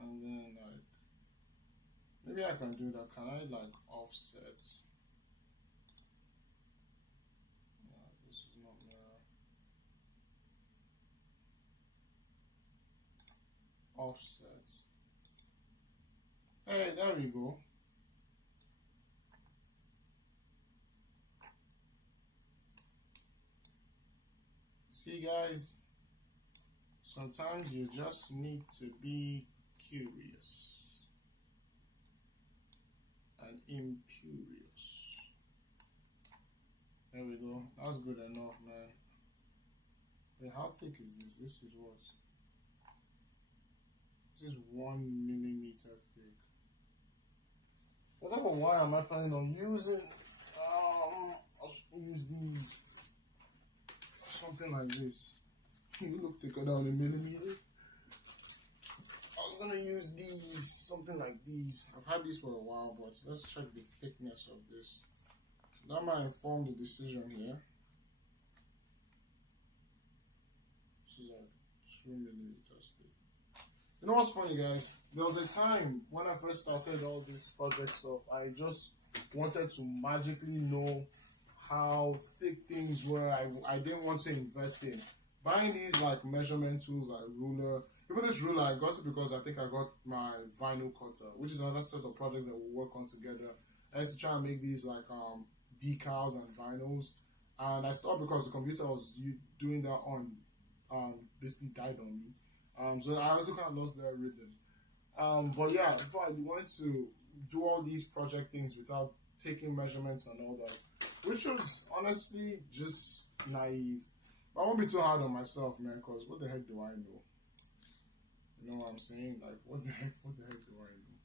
and then like maybe I can do that. Can I like offset? Yeah, this is not mirror. Offset. Hey, there we go. See, guys, sometimes you just need to be curious and imperious. There we go. That's good enough, man. Wait, how thick is this? This is what? This is 1 millimeter thick. I don't know why am I planning on using. I'll use these. Something like this. You look thicker than a millimeter. I was gonna use these, something like these. I've had these for a while, but let's check the thickness of this. That might inform the decision here. This is like 2 millimeters thick. You know what's funny, guys? There was a time when I first started all this project stuff, I just wanted to magically know how thick things were. I didn't want to invest in buying these like measurement tools like ruler. Even this ruler, I got it because I think I got my vinyl cutter, which is another set of projects that we'll work on together. I used to try and make these like decals and vinyls, and I stopped because the computer I was doing that on basically died on me. So I also kind of lost their rhythm. But yeah, before I wanted to do all these project things without taking measurements and all that, which was honestly just naive. But I won't be too hard on myself, man, because what the heck do I know? You know what I'm saying? Like, what the heck do I know?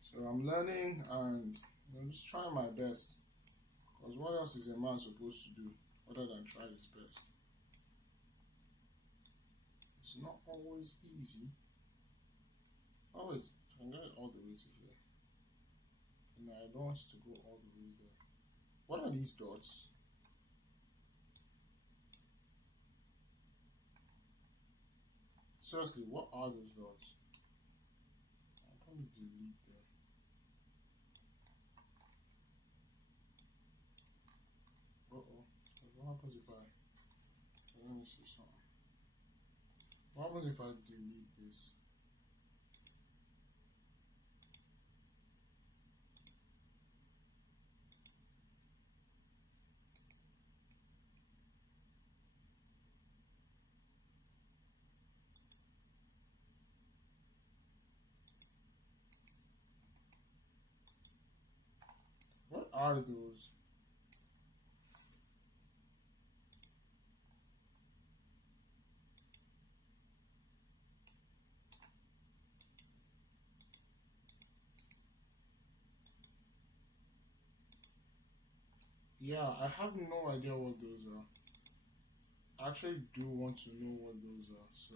So I'm learning and I'm just trying my best. Because what else is a man supposed to do other than try his best? It's not always easy. Oh wait, I can get it all the way to here. No, I don't want it to go all the way there. What are these dots? Seriously, what are those dots? I'll probably delete them. Uh-oh. What happens if I... Let me see something. What happens if I delete this? What are those? Yeah, I have no idea what those are. I actually do want to know what those are, so.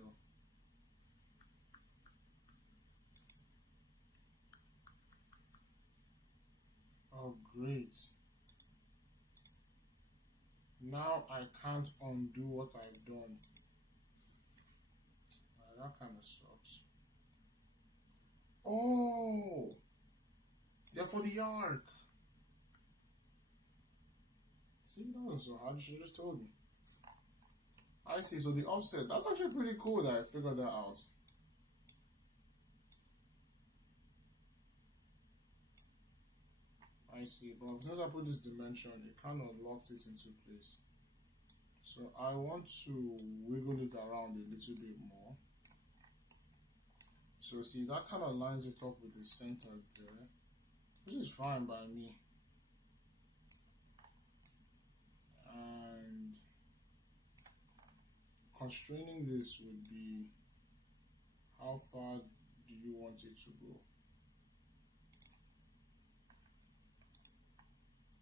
Oh, great. Now I can't undo what I've done. That kind of sucks. Oh! They're for the arc. See, that wasn't so hard. You should have just told me. I see. So the offset, that's actually pretty cool that I figured that out. I see. But since I put this dimension, it kind of locked it into place. So I want to wiggle it around a little bit more. So see, that kind of lines it up with the center there, which is fine by me. And constraining this would be, how far do you want it to go?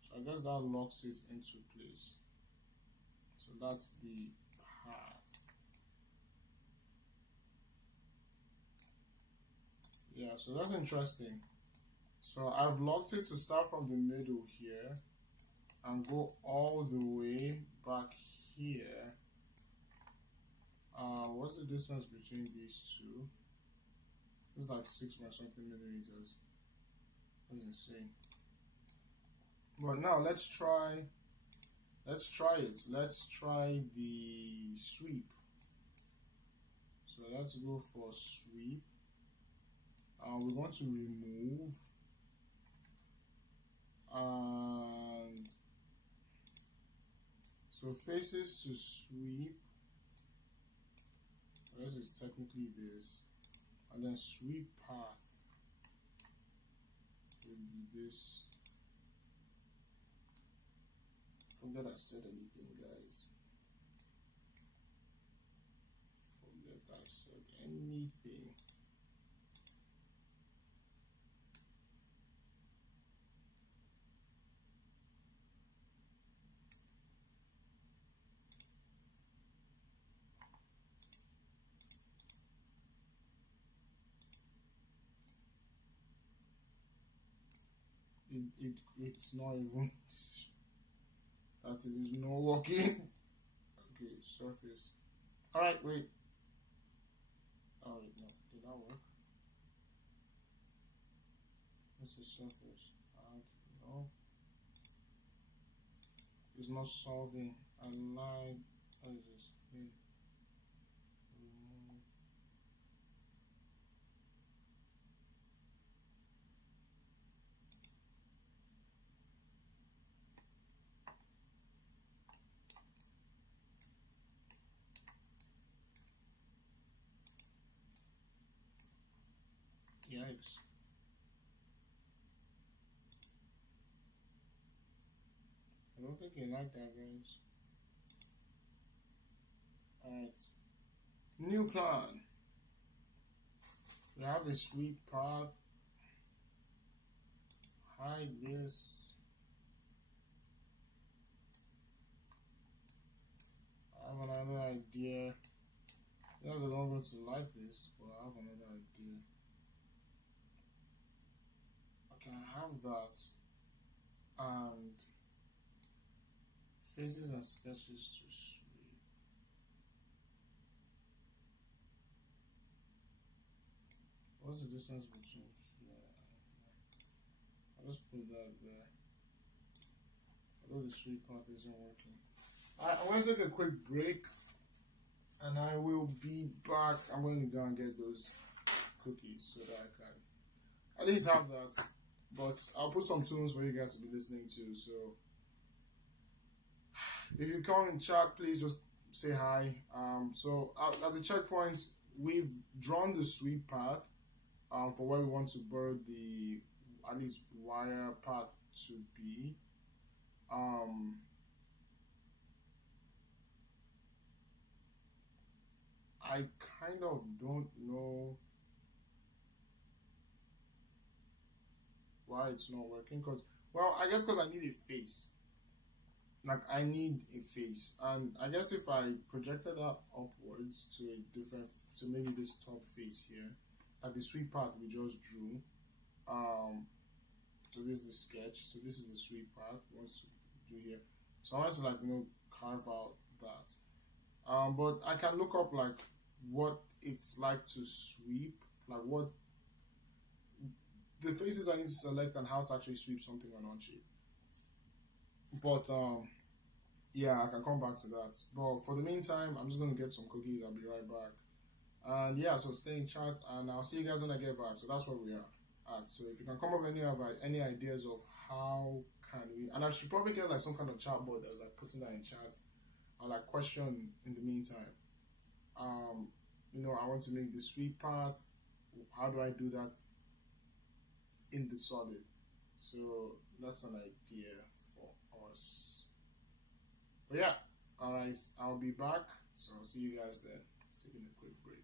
So I guess that locks it into place. So that's the path. Yeah, so that's interesting. So I've locked it to start from the middle here and go all the way back here. What's the distance between these two? This is like 6 point something millimeters. That's insane. But now let's try it. Let's try the sweep. So let's go for sweep. We want to remove and So faces to sweep, this is technically this, and then sweep path will be this. Forget I said anything, guys. Forget I said anything. It's not even that it is not working. Okay, surface. Alright, wait. Alright, no, did that work? This is surface. No. It's not solving. Align. What is this thing? Remove. Yikes. I don't think you like that, guys. Alright. New plan. We have a sweep path. Hide this. I have another idea. You guys are not going to like this, but I have another idea. I can have that and faces and sketches to sweep. What's the distance between here and here? I'll just put that there. Although the sweep path isn't working. I'm going to take a quick break and I will be back. I'm going to go and get those cookies so that I can at least have that. But I'll put some tunes for you guys to be listening to. So if you come in chat, please just say hi. So as a checkpoint, we've drawn the sweep path for where we want to burn the at least wire path to be. I kind of don't know why it's not working, because, well, I guess because I need a face. Like, I need a face, and I guess if I projected that upwards to a different, to maybe this top face here, like the sweep path we just drew, so this is the sketch, so this is the sweep path we want to do here. So I want to, like, carve out that. But I can look up, like, what it's like to sweep, like what the faces I need to select and how to actually sweep something on on-chip. But yeah, I can come back to that. But for the meantime, I'm just gonna get some cookies. I'll be right back. And yeah, so stay in chat, and I'll see you guys when I get back. So that's where we are at. So if you can come up with any ideas of how can we, and I should probably get like some kind of chat board that's like putting that in chat, or like question in the meantime. I want to make the sweep path. How do I do that in the solid? So that's an idea for us. But yeah, alright, I'll be back. So I'll see you guys then. Just taking a quick break.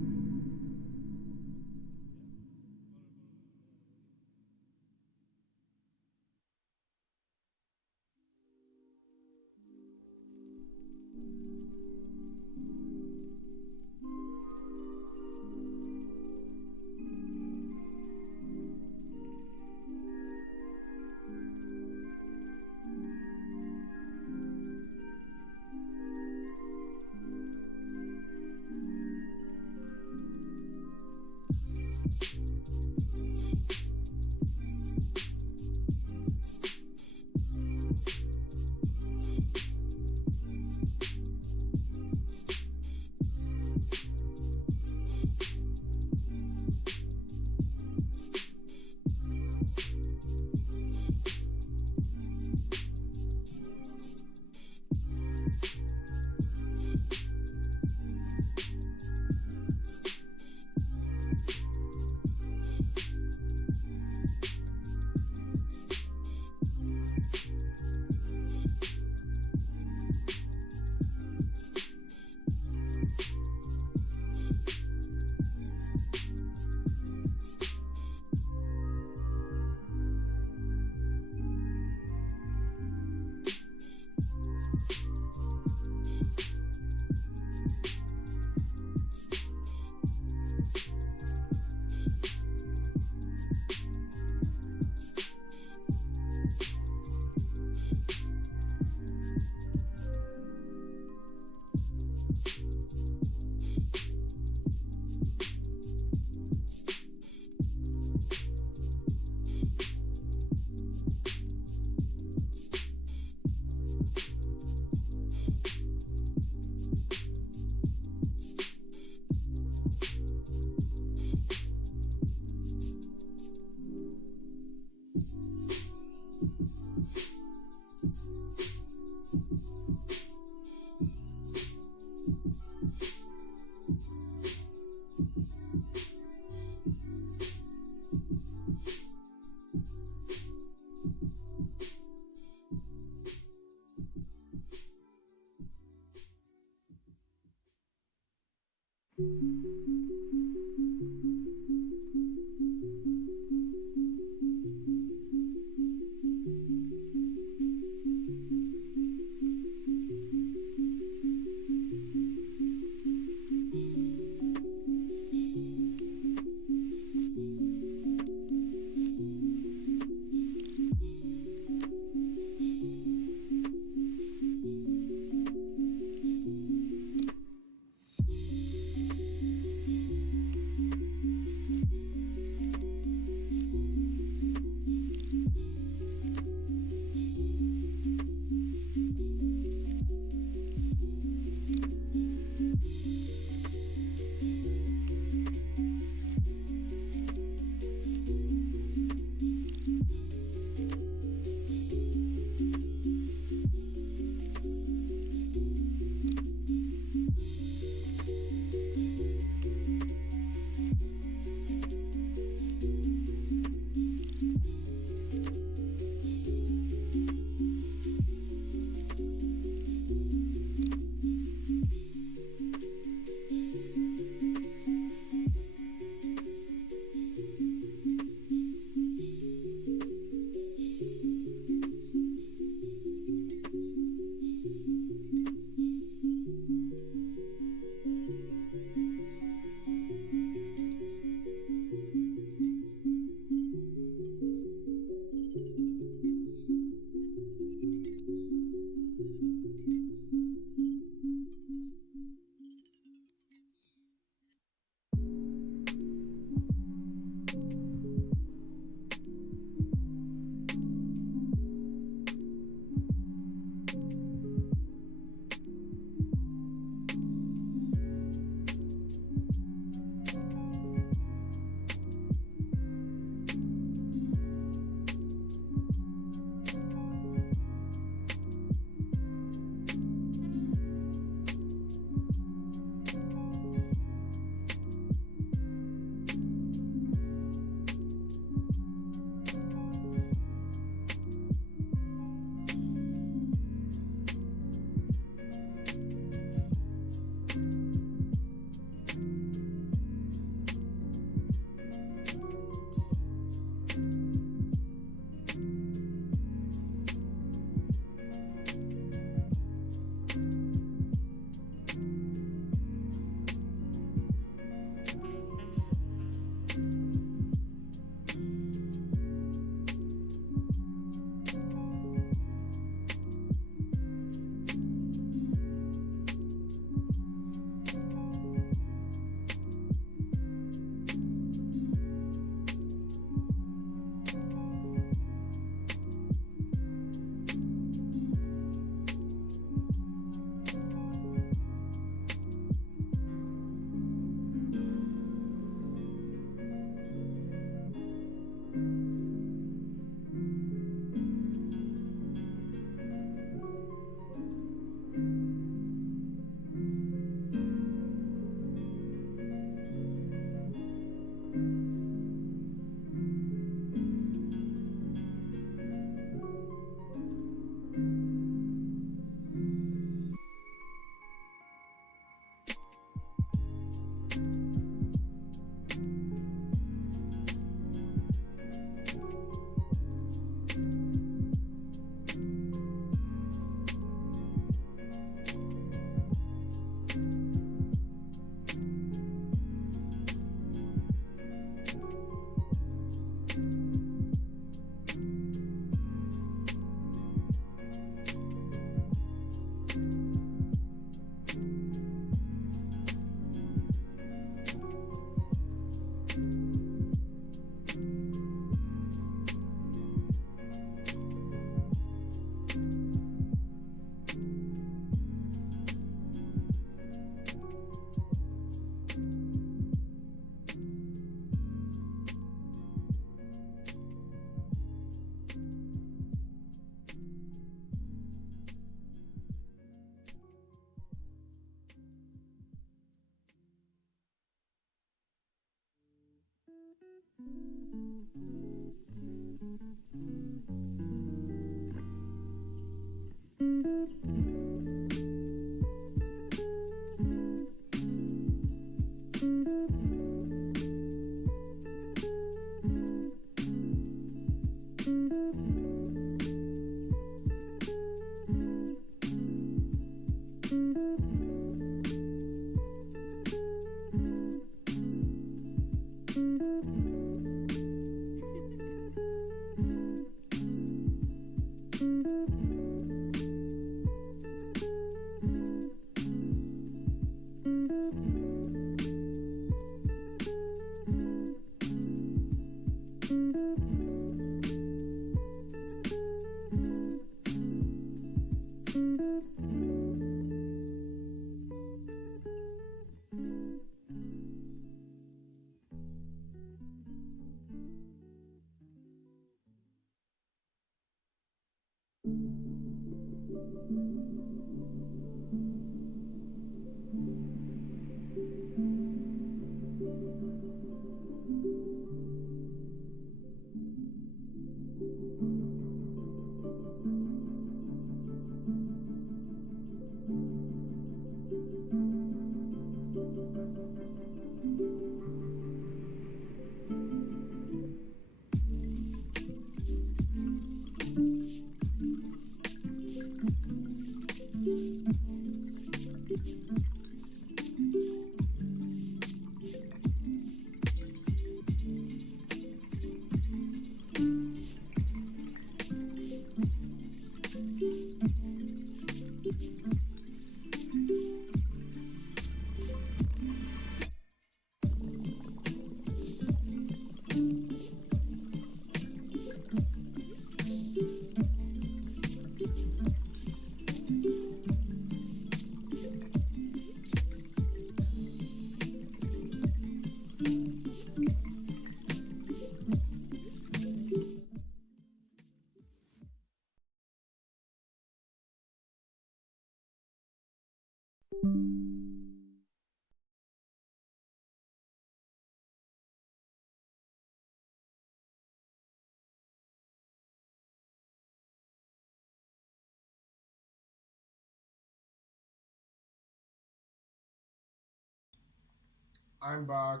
I'm back,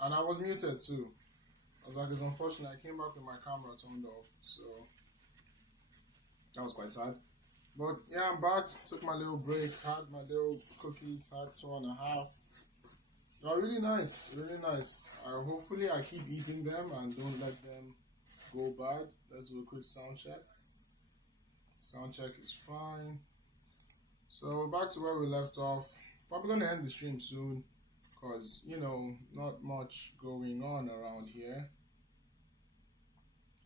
and I was muted too. I was like, it's unfortunate. I came back with my camera turned off, so that was quite sad. But yeah, I'm back. Took my little break, had my little cookies, had 2.5. They are really nice, really nice. Hopefully, I keep eating them and don't let them go bad. Let's do a quick sound check. Sound check is fine. So we're back to where we left off. Probably gonna end the stream soon, cause not much going on around here.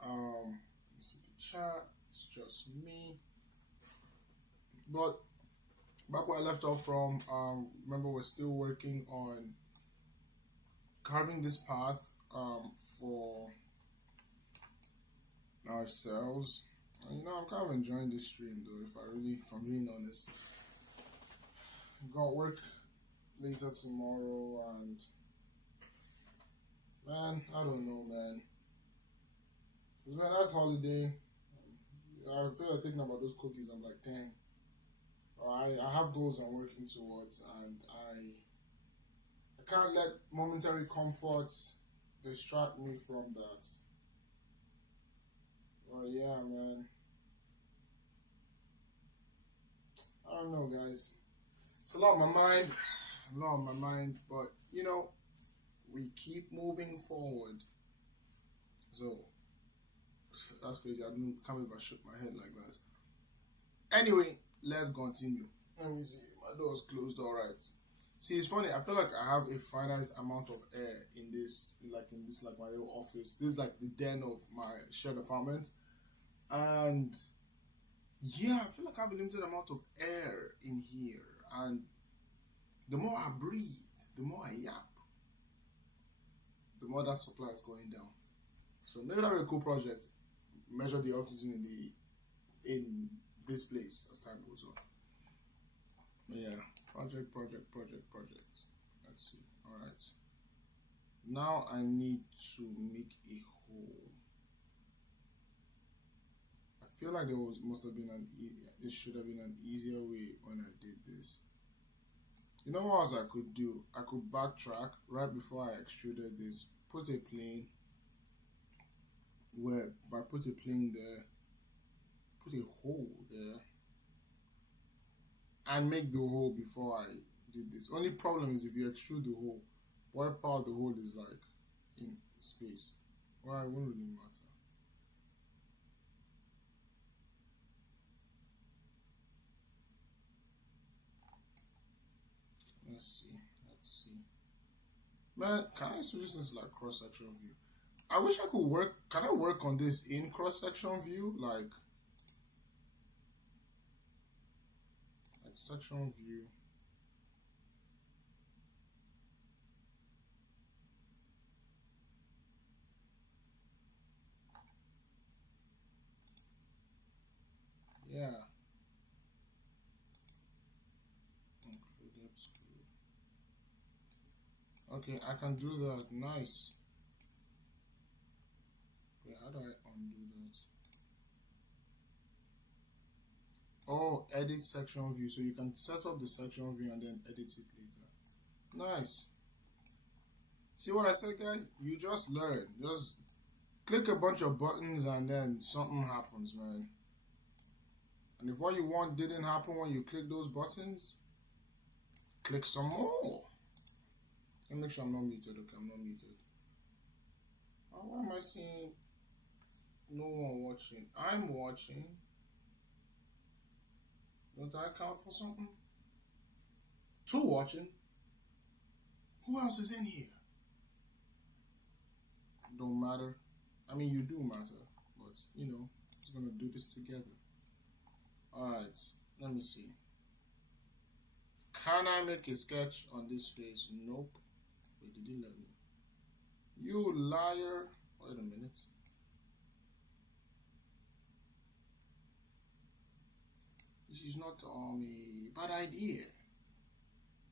Let's see the chat. It's just me. But back where I left off from, remember we're still working on carving this path for ourselves. And, I'm kind of enjoying this stream though, if I'm being honest. Got work later tomorrow, and man, I don't know, man. It's been a nice holiday. I feel like thinking about those cookies. I'm like, dang. I have goals I'm working towards, and I can't let momentary comfort distract me from that. Well, yeah, man. I don't know, guys. It's a lot on my mind, but we keep moving forward. So that's crazy. Can't believe I shook my head like that. Anyway, let's continue. Let me see. My door's closed. All right. See, it's funny. I feel like I have a finite amount of air in this my little office. This is like the den of my shared apartment, and yeah, I feel like I have a limited amount of air in here, and the more I breathe, the more I yap, the more that supply is going down. So maybe that'll be a cool project. Measure the oxygen in this place as time goes on. But yeah, project. Let's see. All right. Now I need to make a hole. I feel like must have been it should have been an easier way when I did this. You know what else I could do? I could backtrack right before I extruded this. Put a plane where by put a plane there, put a hole there, and make the hole before I did this. Only problem is if you extrude the hole, what if part of the hole is like in space? Well, it won't really matter. Let's see. Man, can I switch this like cross-section view? I wish I could work. Can I work on this in cross-section view? Like section view. Yeah. Okay, I can do that. Nice. Wait, how do I undo that? Oh, edit section view. So you can set up the section view and then edit it later. Nice. See what I said, guys? You just learn. Just click a bunch of buttons and then something happens, man. And if what you want didn't happen when you click those buttons, click some more. Let me make sure I'm not muted. Okay, I'm not muted. Oh, why am I seeing no one watching? I'm watching. Don't I count for something? 2 watching. Who else is in here? Don't matter. I mean, you do matter, but you know, it's gonna do this together. Alright, let me see. Can I make a sketch on this face? Nope. Wait, did he let me? You liar. Wait a minute. This is not a bad idea.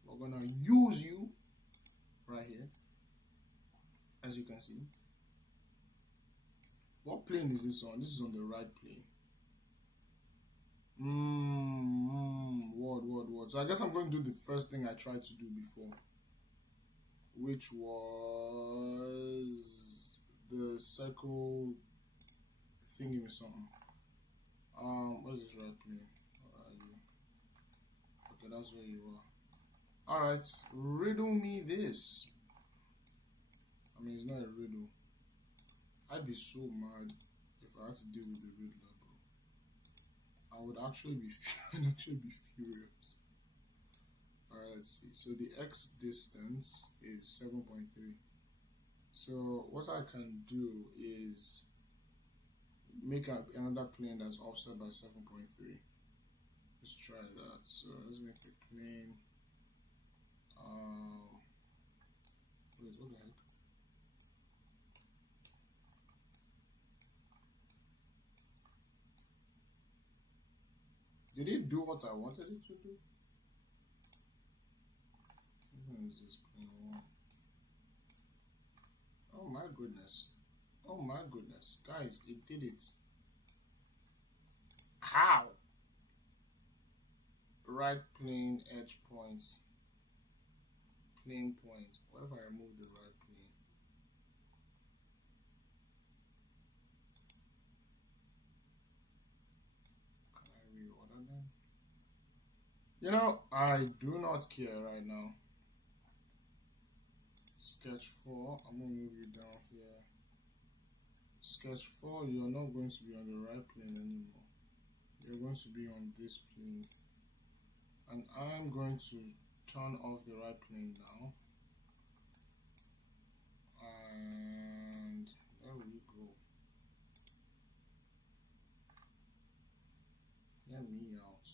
We're gonna use you right here, as you can see. What plane is this on? This is on the right plane. Word. So I guess I'm going to do the first thing I tried to do before, which was the circle thingy or something. Where's this right plane? Where are you? Okay, that's where you are. Alright, riddle me this. I mean, it's not a riddle. I'd be so mad if I had to deal with the riddler, bro. I would actually be furious. Alright, let's see. So the x distance is 7.3. So what I can do is make another plane that's offset by 7.3. Let's try that. So let's make a plane. Wait, what the heck? Did it do what I wanted it to do? What is this plane one? Oh my goodness. Oh my goodness. Guys, it did it. How? Right plane, edge points, plane points. What if I remove the right plane? Can I reorder them? You know, I do not care right now. Sketch 4, I'm going to move you down here. Sketch 4, you're not going to be on the right plane anymore. You're going to be on this plane. And I'm going to turn off the right plane now. And there we go. Hear me out.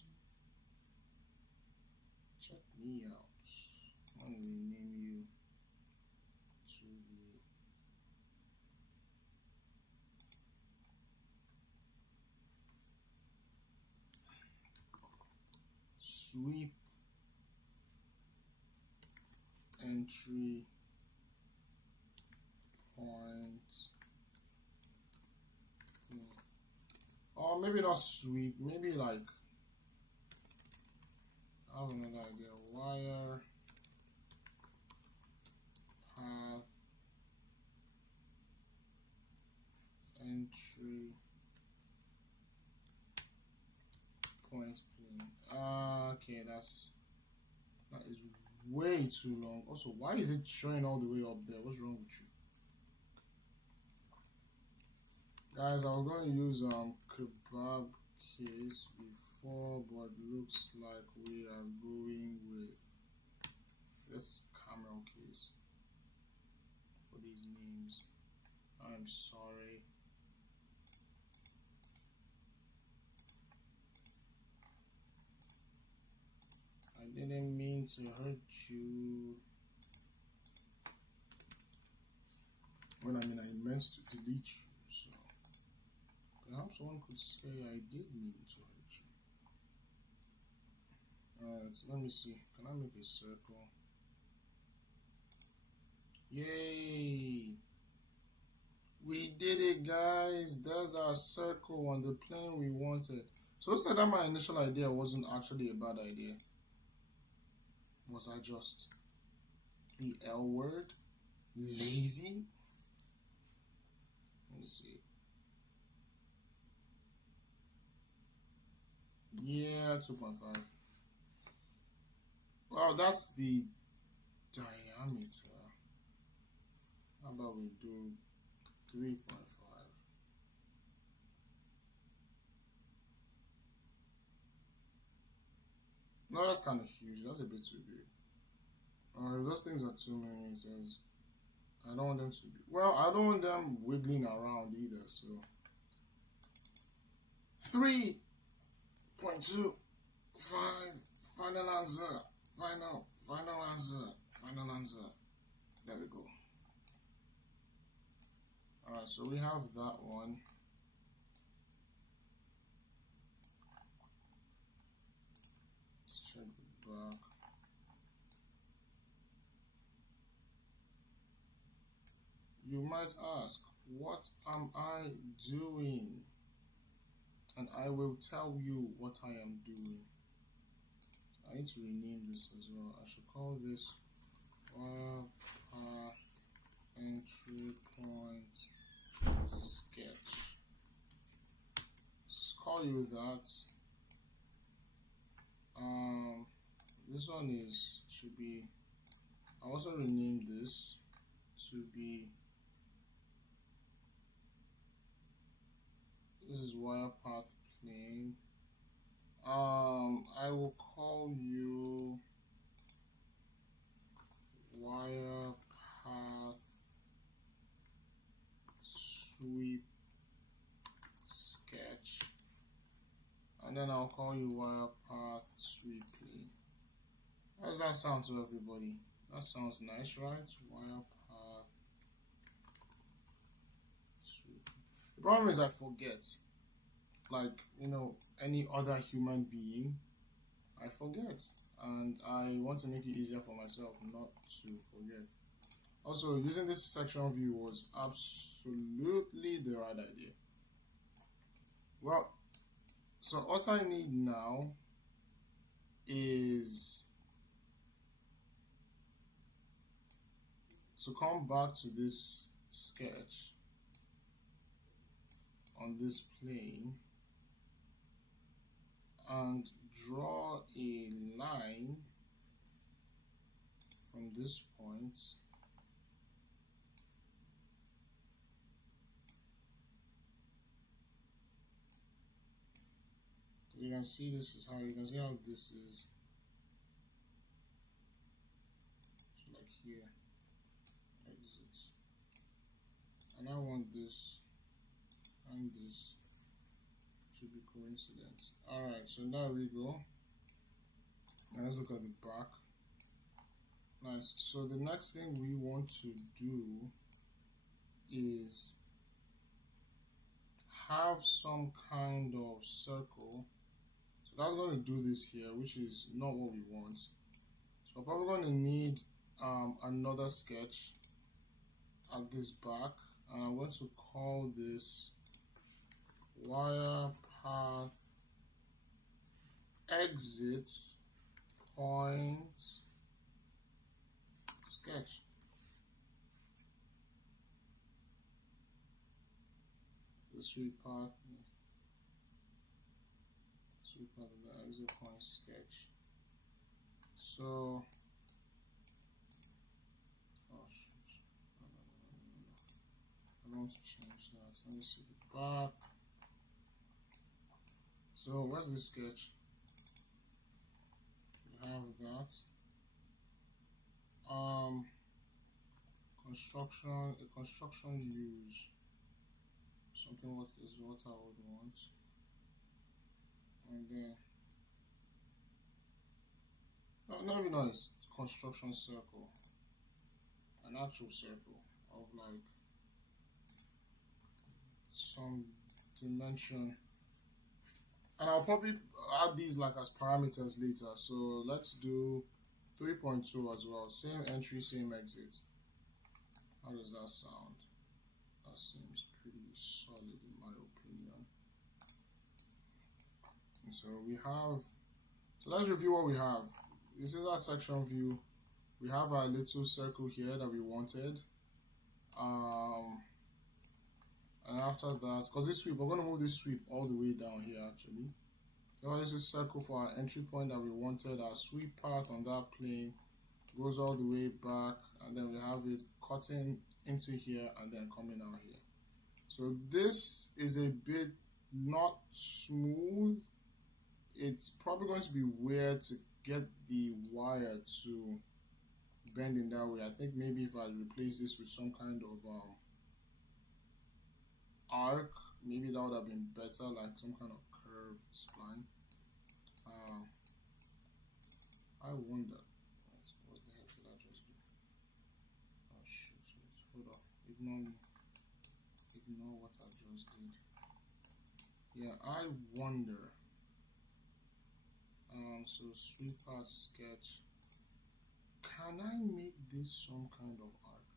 Check me out. I'm going to rename you to the sweep entry point. or maybe not sweep, maybe like, I have another idea. Wire path entry point plane. Okay, that is way too long. Also, why is it showing all the way up there? What's wrong with you? Guys, I was going to use kebab case before, but looks like we are going with this camel case for these names. I'm sorry. I didn't mean to hurt you. Well, I mean, I meant to delete you, so perhaps one could say I did mean to hurt you. Alright, let me see. Can I make a circle? Yay! We did it, guys. There's our circle on the plane we wanted. So it's like that my initial idea wasn't actually a bad idea. Was I just the L word? Lazy? Let me see. Yeah, 2.5. Well, that's the diameter. How about we do 3.5? No, that's kind of huge. That's a bit too big. If those things are 2 millimeters, I don't want them to be. Well, I don't want them wiggling around either. So 3.25. Final answer. Final answer. Final answer. There we go. Alright, so we have that one. Let's check the back. You might ask, what am I doing? And I will tell you what I am doing. I need to rename this as well. I should call this wire path entry point sketch. Just call you that. This one should be. I also renamed this to be. This is wire path plane. I will call you wire path sweep sketch, and then I'll call you wire path sweep plane. How does that sound to everybody? That sounds nice, right? Wire path sweep. The problem is I forget. Like, you know, any other human being, I forget, and I want to make it easier for myself not to forget. Also, using this section view was absolutely the right idea. Well, so what I need now is to come back to this sketch on this plane and draw a line from this point so you can see this is how this is. So like here, exit, and I want this and this to be coincident. Alright, so there we go. Now let's look at the back. Nice. So the next thing we want to do is have some kind of circle. So that's going to do this here, which is not what we want. So we're probably going to need another sketch at this back. I'm going to call this wire path exit point sketch. The sweep path of the exit point sketch. So, oh shoot, I don't want to change that. Let me see the back. So, where's the sketch? We have that. Construction use. Something what is what I would want. And then no, maybe not it's construction circle, an actual circle of like some dimension, and I'll probably add these like as parameters later. So let's do 3.2 as well, same entry, same exit. How does that sound? That seems pretty solid in my opinion. So we have, so let's review what we have. This is our section view. We have our little circle here that we wanted. And after that, because this sweep, we're going to move this sweep all the way down here actually. So this is circle for our entry point that we wanted. Our sweep path on that plane goes all the way back, and then we have it cutting into here and then coming out here. So this is a bit not smooth. It's probably going to be weird to get the wire to bend in that way. I think maybe if I replace this with some kind of arc, maybe that would have been better, like some kind of curved spline. I wonder, what the heck did I just do? Oh shoot, hold on, ignore me, ignore what I just did. Yeah, I wonder. So sweeper sketch, can I make this some kind of arc?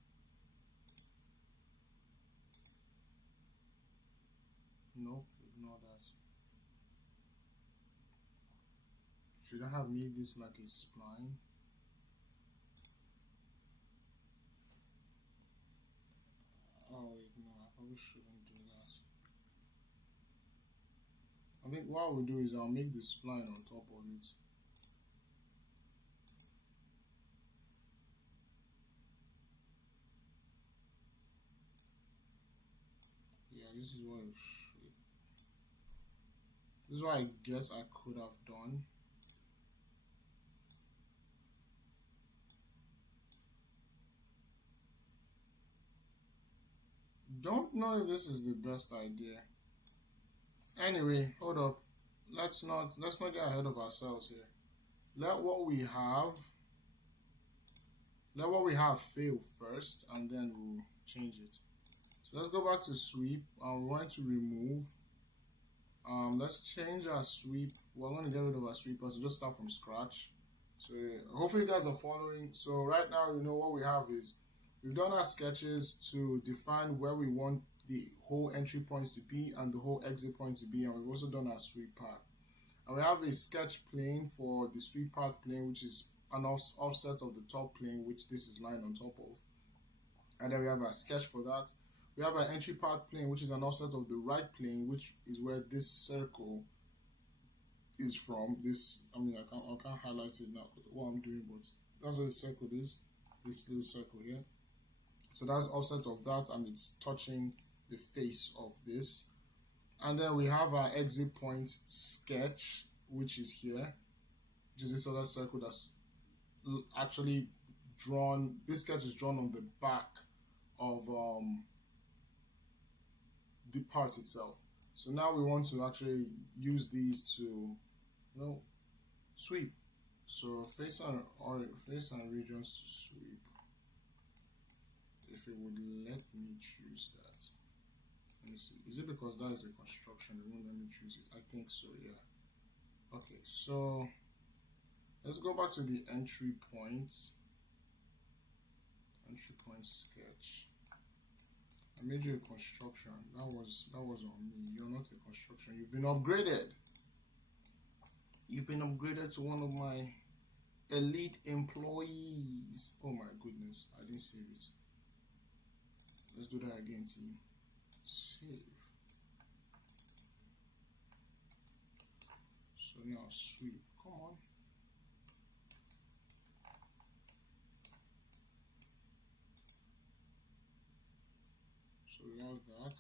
No, ignore that. Should I have made this like a spline? Oh wait, no, I probably shouldn't do that. I think what I'll do is I'll make the spline on top of it. Yeah, this is what this is what I guess I could have done. Don't know if this is the best idea. Anyway, hold up. Let's not get ahead of ourselves here. Let what we have fail first, and then we'll change it. So let's go back to sweep. We want to remove. Let's change our sweep. We're going to get rid of our sweeper, so just start from scratch. So hopefully you guys are following. So right now, you know what we have is we've done our sketches to define where we want the whole entry points to be and the whole exit point to be, and we've also done our sweep path. And we have a sketch plane for the sweep path plane, which is an offset of the top plane, which this is lying on top of. And then we have a sketch for that. We have an entry path plane, which is an offset of the right plane, which is where this circle is from. This, I mean, I can't highlight it now what I'm doing, but that's where the circle is. This little circle here. So that's offset of that, and it's touching the face of this. And then we have our exit point sketch, which is here, which is this other circle that's actually drawn. This sketch is drawn on the back of the part itself. So now we want to actually use these to, sweep. So face and regions to sweep. If it would let me choose that. Let me see. Is it because that is a construction? It won't let me choose it. I think so, yeah. Okay, so let's go back to the entry point. Entry point sketch. I made you a construction. That was on me. You're not a construction. You've been upgraded. You've been upgraded to one of my elite employees. Oh my goodness, I didn't save it. Let's do that again, team. Save. So now sweep. Come on. So we have that.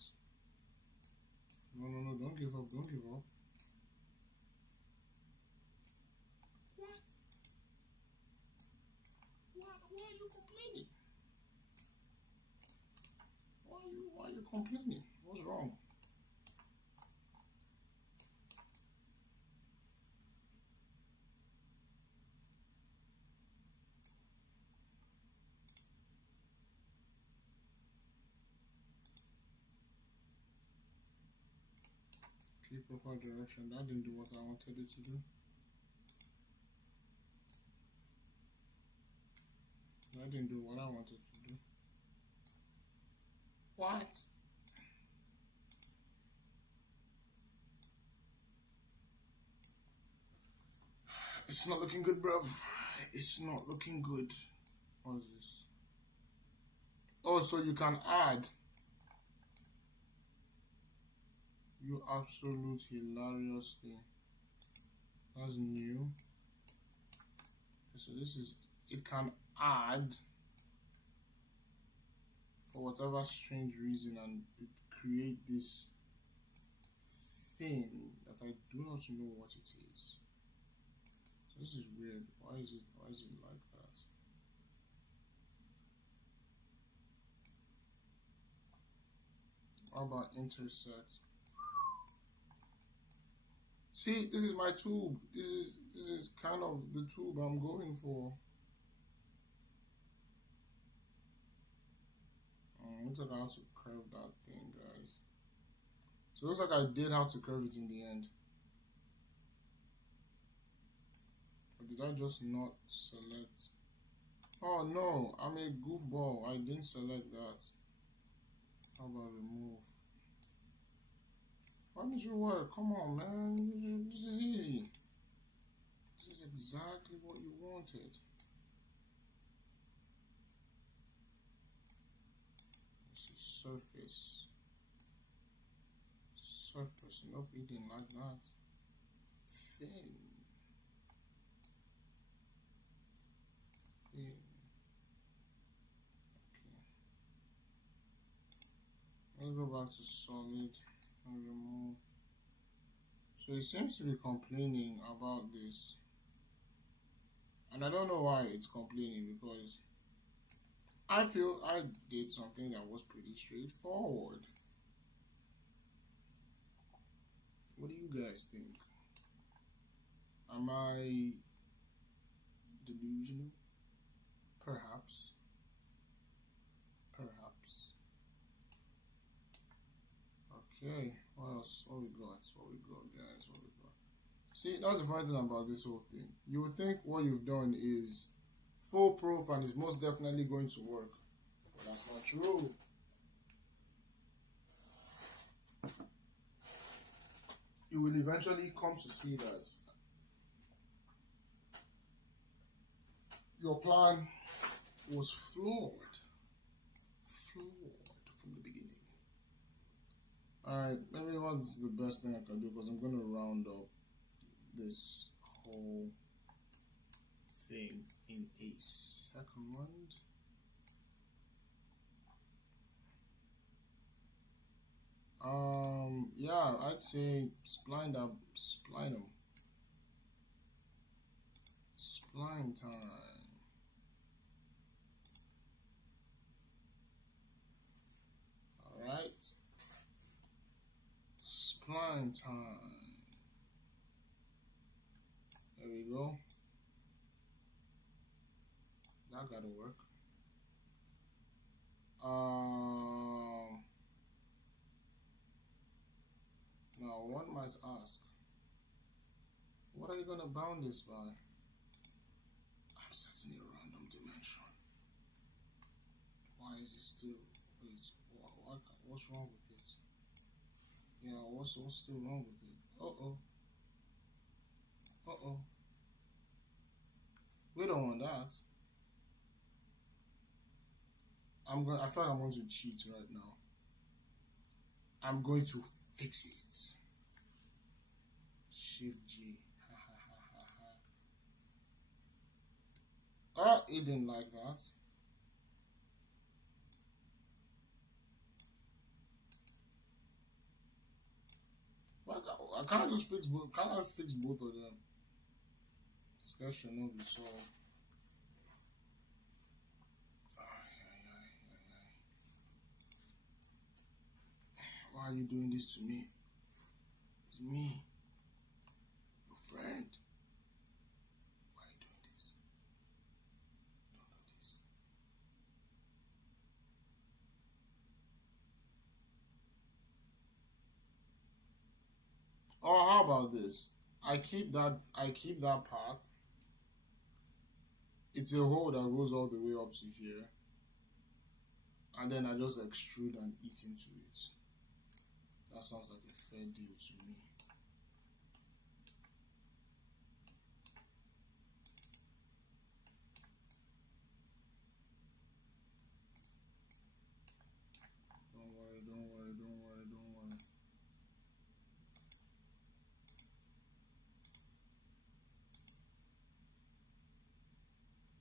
No, don't give up, don't give up. What? Why are you complaining? Why are you complaining? What's wrong? Keep proper direction. That didn't do what I wanted it to do. That didn't do what I wanted to do. What? It's not looking good, bruv. It's not looking good. What is this? Oh, so you can add. You absolute hilarious thing. That's new. Okay, so this is, it can add for whatever strange reason and it create this thing that I do not know what it is. So this is weird. Why is it like that? How about intersect? See, this is my tube. This is kind of the tube I'm going for. Looks like I have to curve that thing, guys. So it looks like I did have to curve it in the end. Or did I just not select? Oh no, I'm a goofball. I didn't select that. How about remove? Why did you work? Come on, man. This is easy. This is exactly what you wanted. This is surface. Surface. Nope, it didn't like that. Thin. Thin. Okay. Let's go back to solid. Remove. So it seems to be complaining about this, and I don't know why it's complaining, because I feel I did something that was pretty straightforward. What do you guys think? Am I delusional? Perhaps. Perhaps. Okay, what else? What we got? What we got, guys? What we got? See, that's the funny thing about this whole thing. You would think what you've done is foolproof and is most definitely going to work, but that's not true. You will eventually come to see that your plan was flawed from the beginning. Alright, maybe what's the best thing I can do, because I'm going to round up this whole thing in a second. Yeah, I'd say spline them. Spline time. Alright. Spline time. There we go. That gotta work. Now one might ask, what are you gonna bound this by? I'm setting a random dimension. Why is it still? Wait, What's wrong with it? Yeah, what's still wrong with it? Uh oh. We don't want that. I feel like I'm going to cheat right now. I'm going to fix it. Shift G. Ha ha ha ha ha. Oh, it didn't like that. I can't just fix both. Can't I fix both of them? This guy should not be solved. Ay, ay, ay, ay, ay. Why are you doing this to me? It's me, your friend. Why are you doing this? Don't do this. Oh, how about this? I keep that path. It's a hole that goes all the way up to here. And then I just extrude and eat into it. That sounds like a fair deal to me. Don't worry, don't worry, don't worry, don't worry.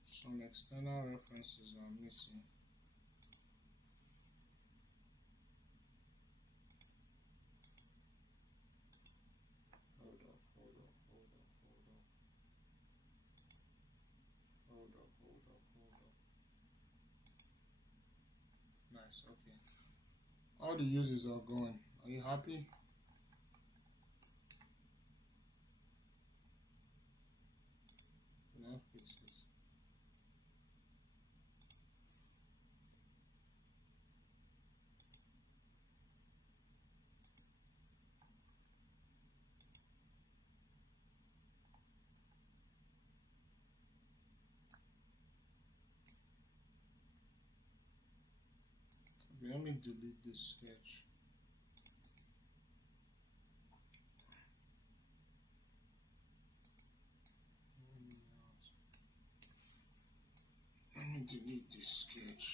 Some external references are missing. Hold up, hold up, hold up, hold up. Hold up, hold up, hold up. Nice, okay. All the uses are gone. Are you happy? Yeah, fix it. Okay, let me delete this sketch. Let me delete this sketch.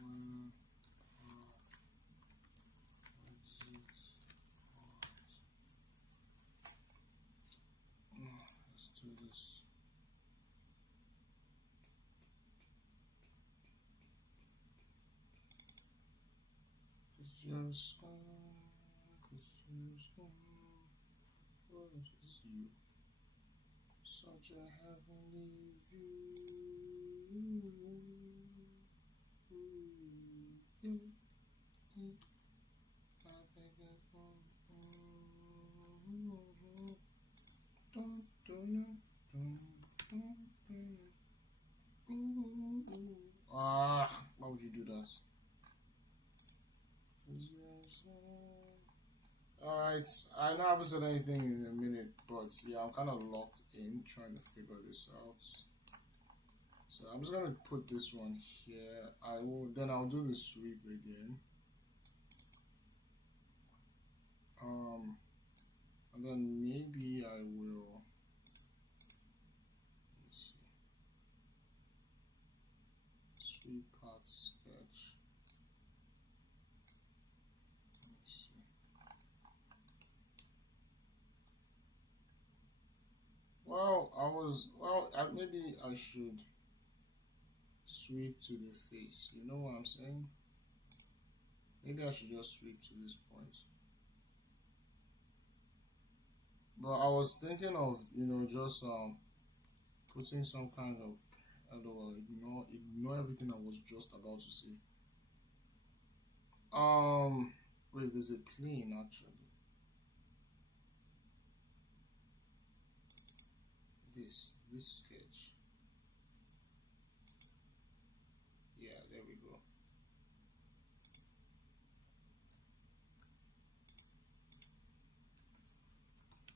One path, exit, let's do this. Cause you're a star, cause you're a star. What is you? Such a heavenly view. I think it's why would you do that? Alright, I know I haven't said anything in a minute, but yeah, I'm kind of locked in trying to figure this out. So I'm just gonna put this one here. I'll do the sweep again. And then maybe I will. Let's see. Sweep path sketch. Let's see. Maybe I should sweep to the face. You know what I'm saying? Maybe I should just sweep to this point. But I was thinking of, just putting some kind of, ignore everything I was just about to say. Wait, there's a plane actually. This sketch. Yeah, there we go.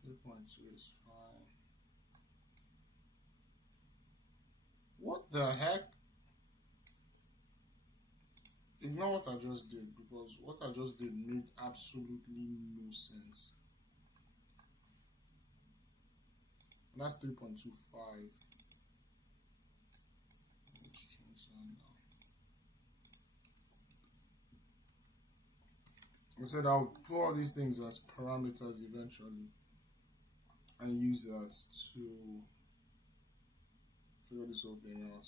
.2 is fine. What the heck? Ignore what I just did, because what I just did made absolutely no sense. And that's 3.25. Let's change that now. I said I'll put all these things as parameters eventually and use that to figure this whole thing out.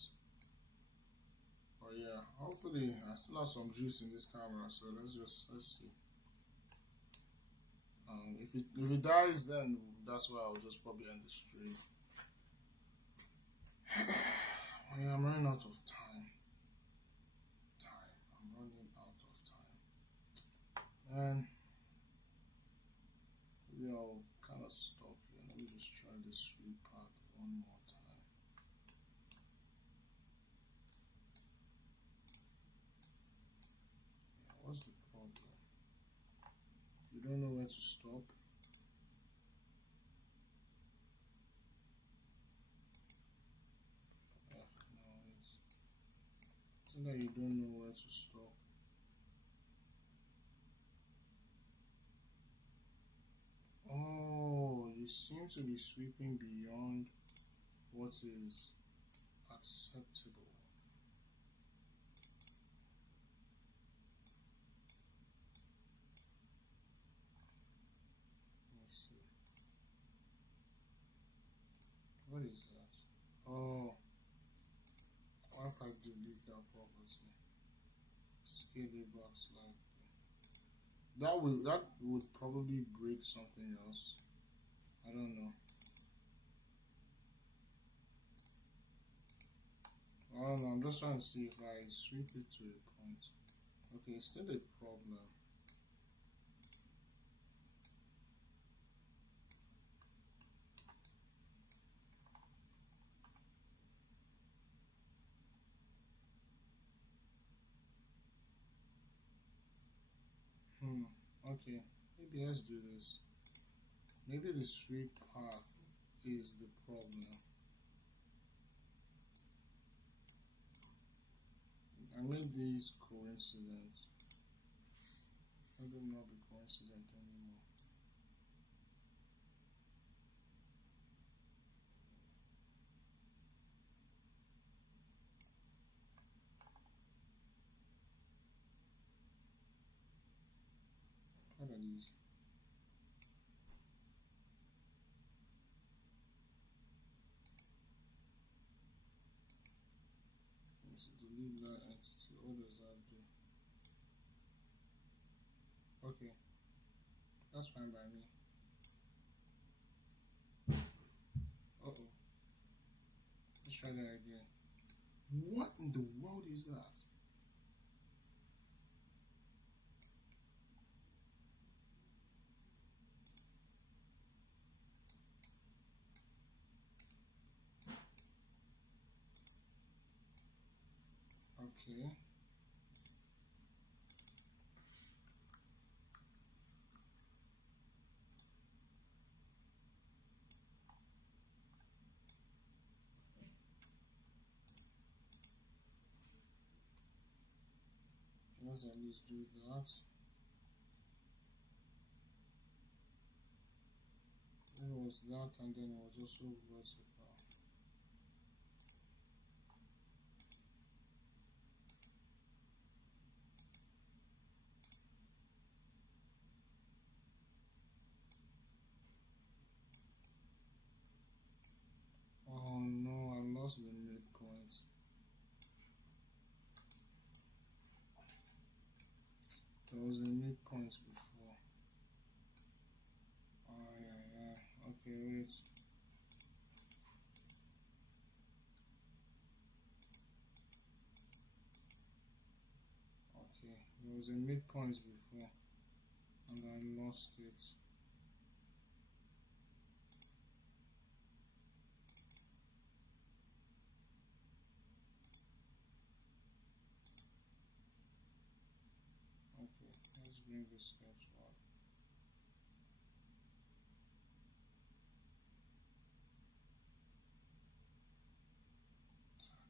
But yeah, hopefully I still have some juice in this camera, so let's see. If it dies, then that's why I'll just probably end the stream. Oh yeah, I'm running out of time. I'm running out of time. And maybe I'll kind of stop here. Let me just try this sweep path one more time. Yeah, what's the problem? You don't know where to stop? No, it's that you don't know where to stop. Oh, you seem to be sweeping beyond what is acceptable. Let's see. What is that? Oh, what if I delete that property? Scale it back slightly. That would probably break something else. I don't know. I don't know. I'm just trying to see if I sweep it to a point. Okay, it's still a problem. Okay, maybe let's do this. Maybe the sweep path is the problem. I made these coincident. Let them not be coincident anymore. What are these? Let's delete that entity. What does that do? Okay, that's fine by me. Uh-oh. Let's try that again. What in the world is that? Okay. Let's at least do that. It was that, and then it was also vertical. Oh no, I lost the midpoint. There was a midpoint before. Oh yeah. Okay, wait. Okay, there was a midpoint before, and I lost it. Okay, let's bring the sketch up.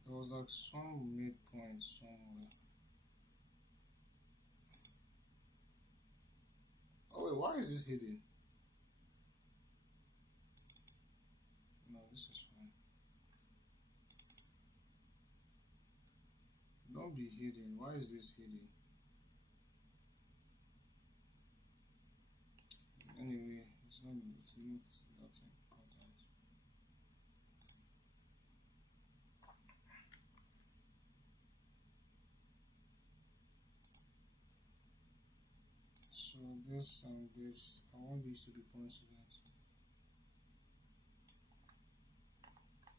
There was like some midpoint somewhere. Oh wait, why is this hidden? No, this is fine. Don't be hidden. Why is this hidden? Anyway, it's not that important. So this and this, I want these to be coincidence.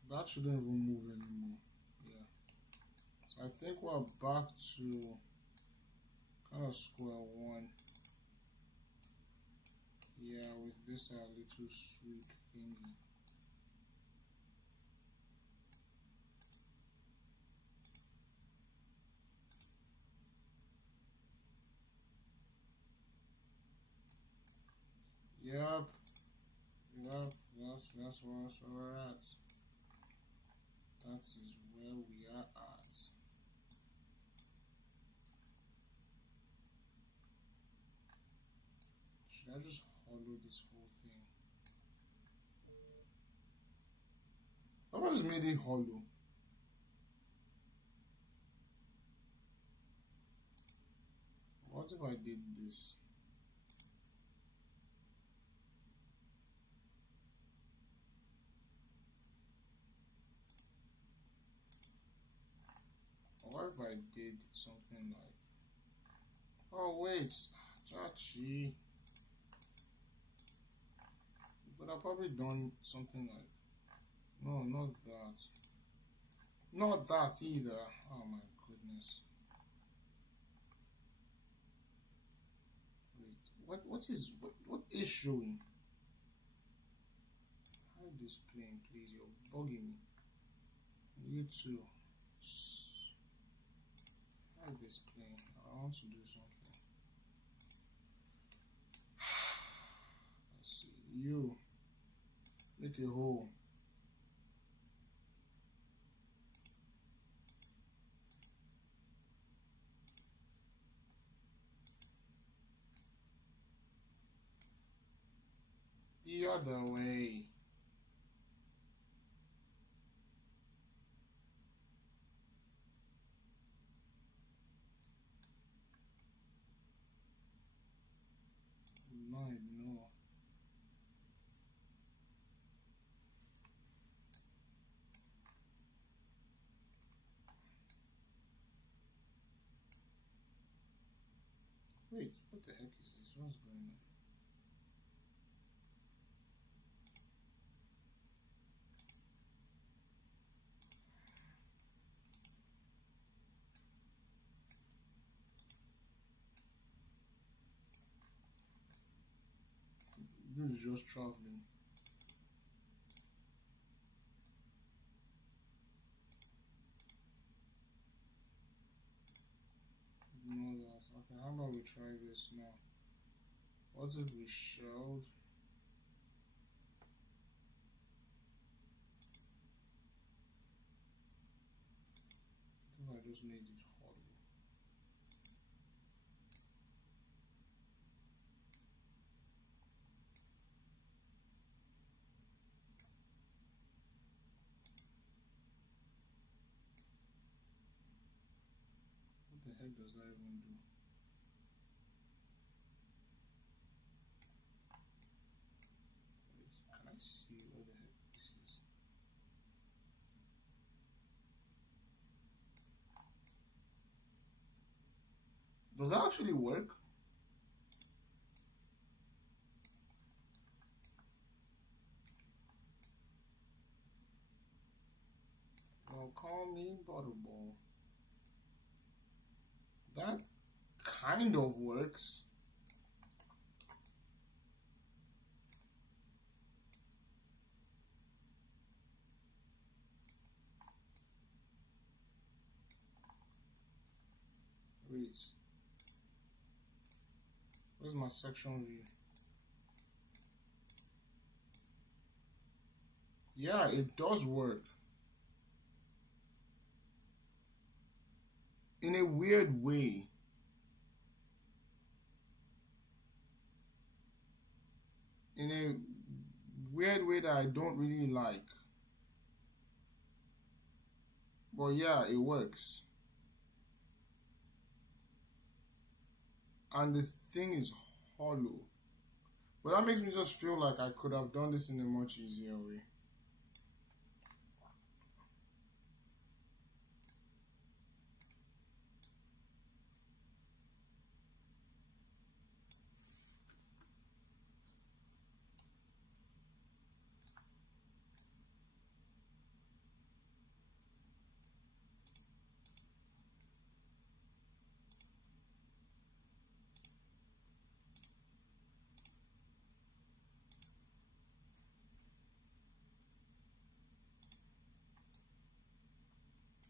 That shouldn't even move anymore. Yeah. So I think we're back to kind of square one. Yeah, with this little sweep thingy. Yep. Yep. That's where we're at. That is where we are at. Should I just hollow this whole thing? I just made it hollow. What if I did this? What if I did something like, oh wait, Chachi, but I've probably done something like, no, not that, not that either. Oh my goodness. Wait, what is showing? Hide this plane, please. You're bugging me. You too. Hide this plane. I want to do something. Let's see. You make a hole. The other way. No. Wait, what the heck is this? What's going on? This is just traveling. Ignore that. Okay, how about we try this now? What if we showed? What if I just made it hollow? What the heck does that even do? Wait, can I see what the heck this is? Does that actually work? Well, call me Butterball. That kind of works. Wait. Where's my section view? Yeah, it does work. in a weird way, in a weird way that I don't really like. But yeah, it works. And the thing is hollow. But that makes me just feel like I could have done this in a much easier way.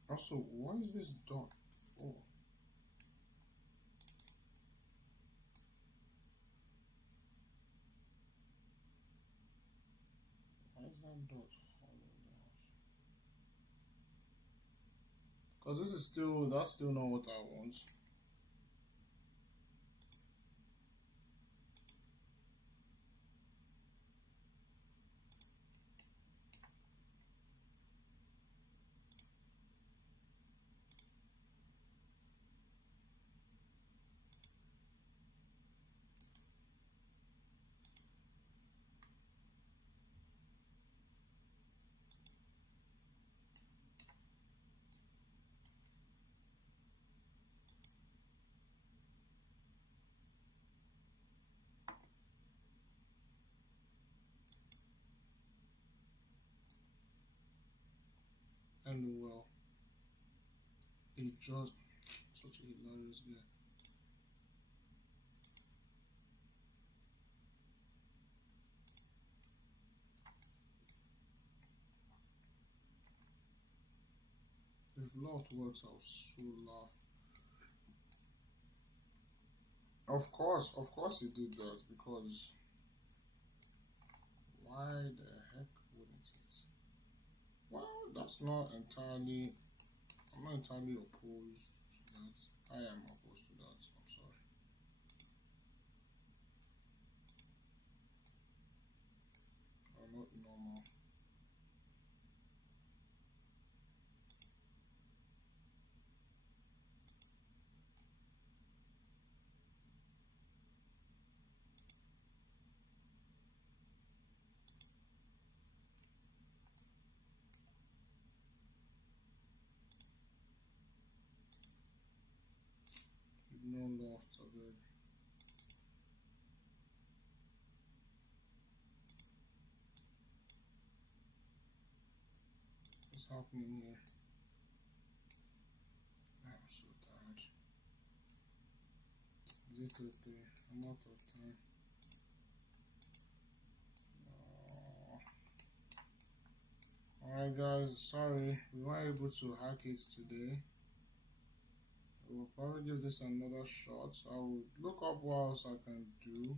Also, what is this dot for? Why is that dot hollowed out? Because this is still, that's still not what I want. And well, it just such a hilarious guy. If lot works, I'll so laugh. Of course, it did that because why the heck wouldn't it? Well, that's not entirely. I'm not entirely opposed to that. I am opposed to that. I'm sorry. Or not normal. Ignore loft, I beg. What's happening here? I'm so tired. Is it okay? I'm out of time. Alright guys, sorry we weren't able to hack it today. We'll probably give this another shot. I will look up what else I can do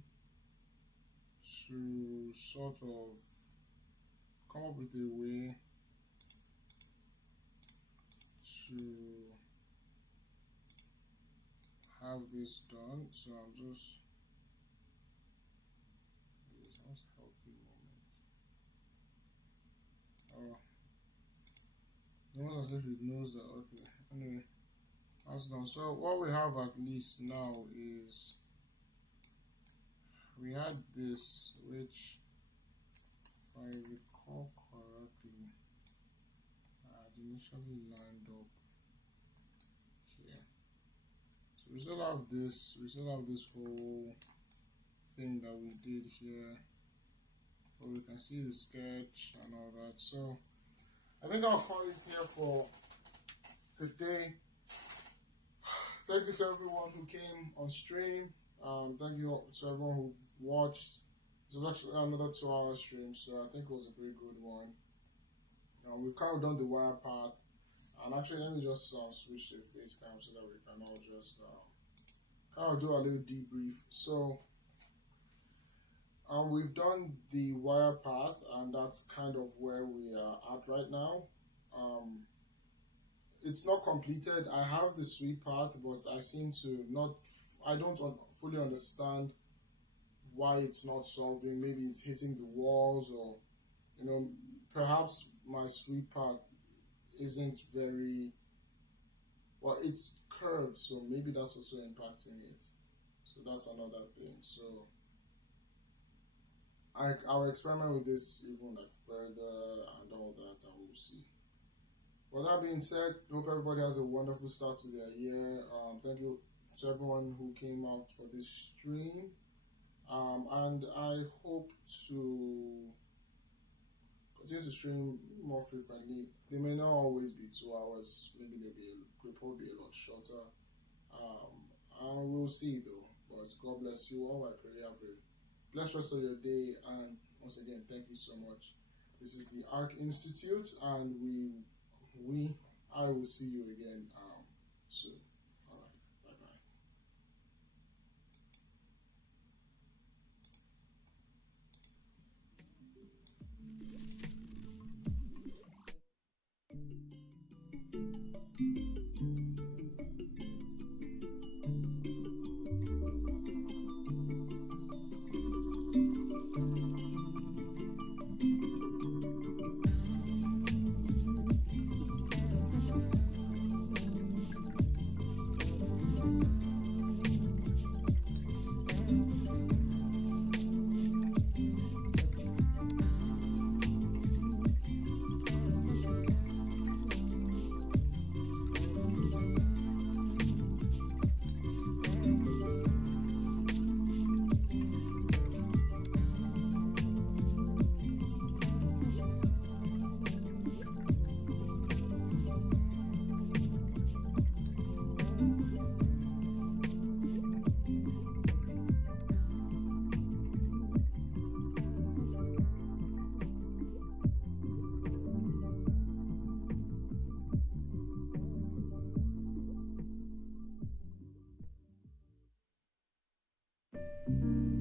to sort of come up with a way to have this done. So I'm just helping moment. Oh, almost as if it knows that. Okay, anyway, that's done. So what we have at least now is we had this, which if I recall correctly, I had initially lined up here. So we still have this, whole thing that we did here, but we can see the sketch and all that. So I think I'll call it here for the day. Thank you to everyone who came on stream. Thank you to everyone who watched. This was actually another 2-hour stream, so I think it was a pretty good one. We've kind of done the wire path, and actually let me just switch to face cam so that we can all just kind of do a little debrief. So we've done the wire path, and that's kind of where we are at right now. it's not completed. I have the sweet path, but I seem to not. I don't fully understand why it's not solving. Maybe it's hitting the walls, or you know, perhaps my sweet path isn't very well. It's curved, so maybe that's also impacting it. So that's another thing. So I'll experiment with this even like further and all that, and we'll see. With that being said, hope everybody has a wonderful start to their year. Thank you to everyone who came out for this stream. And I hope to continue to stream more frequently. They may not always be 2 hours. Maybe they'll probably be a lot shorter. And we'll see though. But God bless you all. I pray you have a blessed rest of your day. And once again, thank you so much. This is the ARC Institute, and I will see you again soon. All right. Bye bye.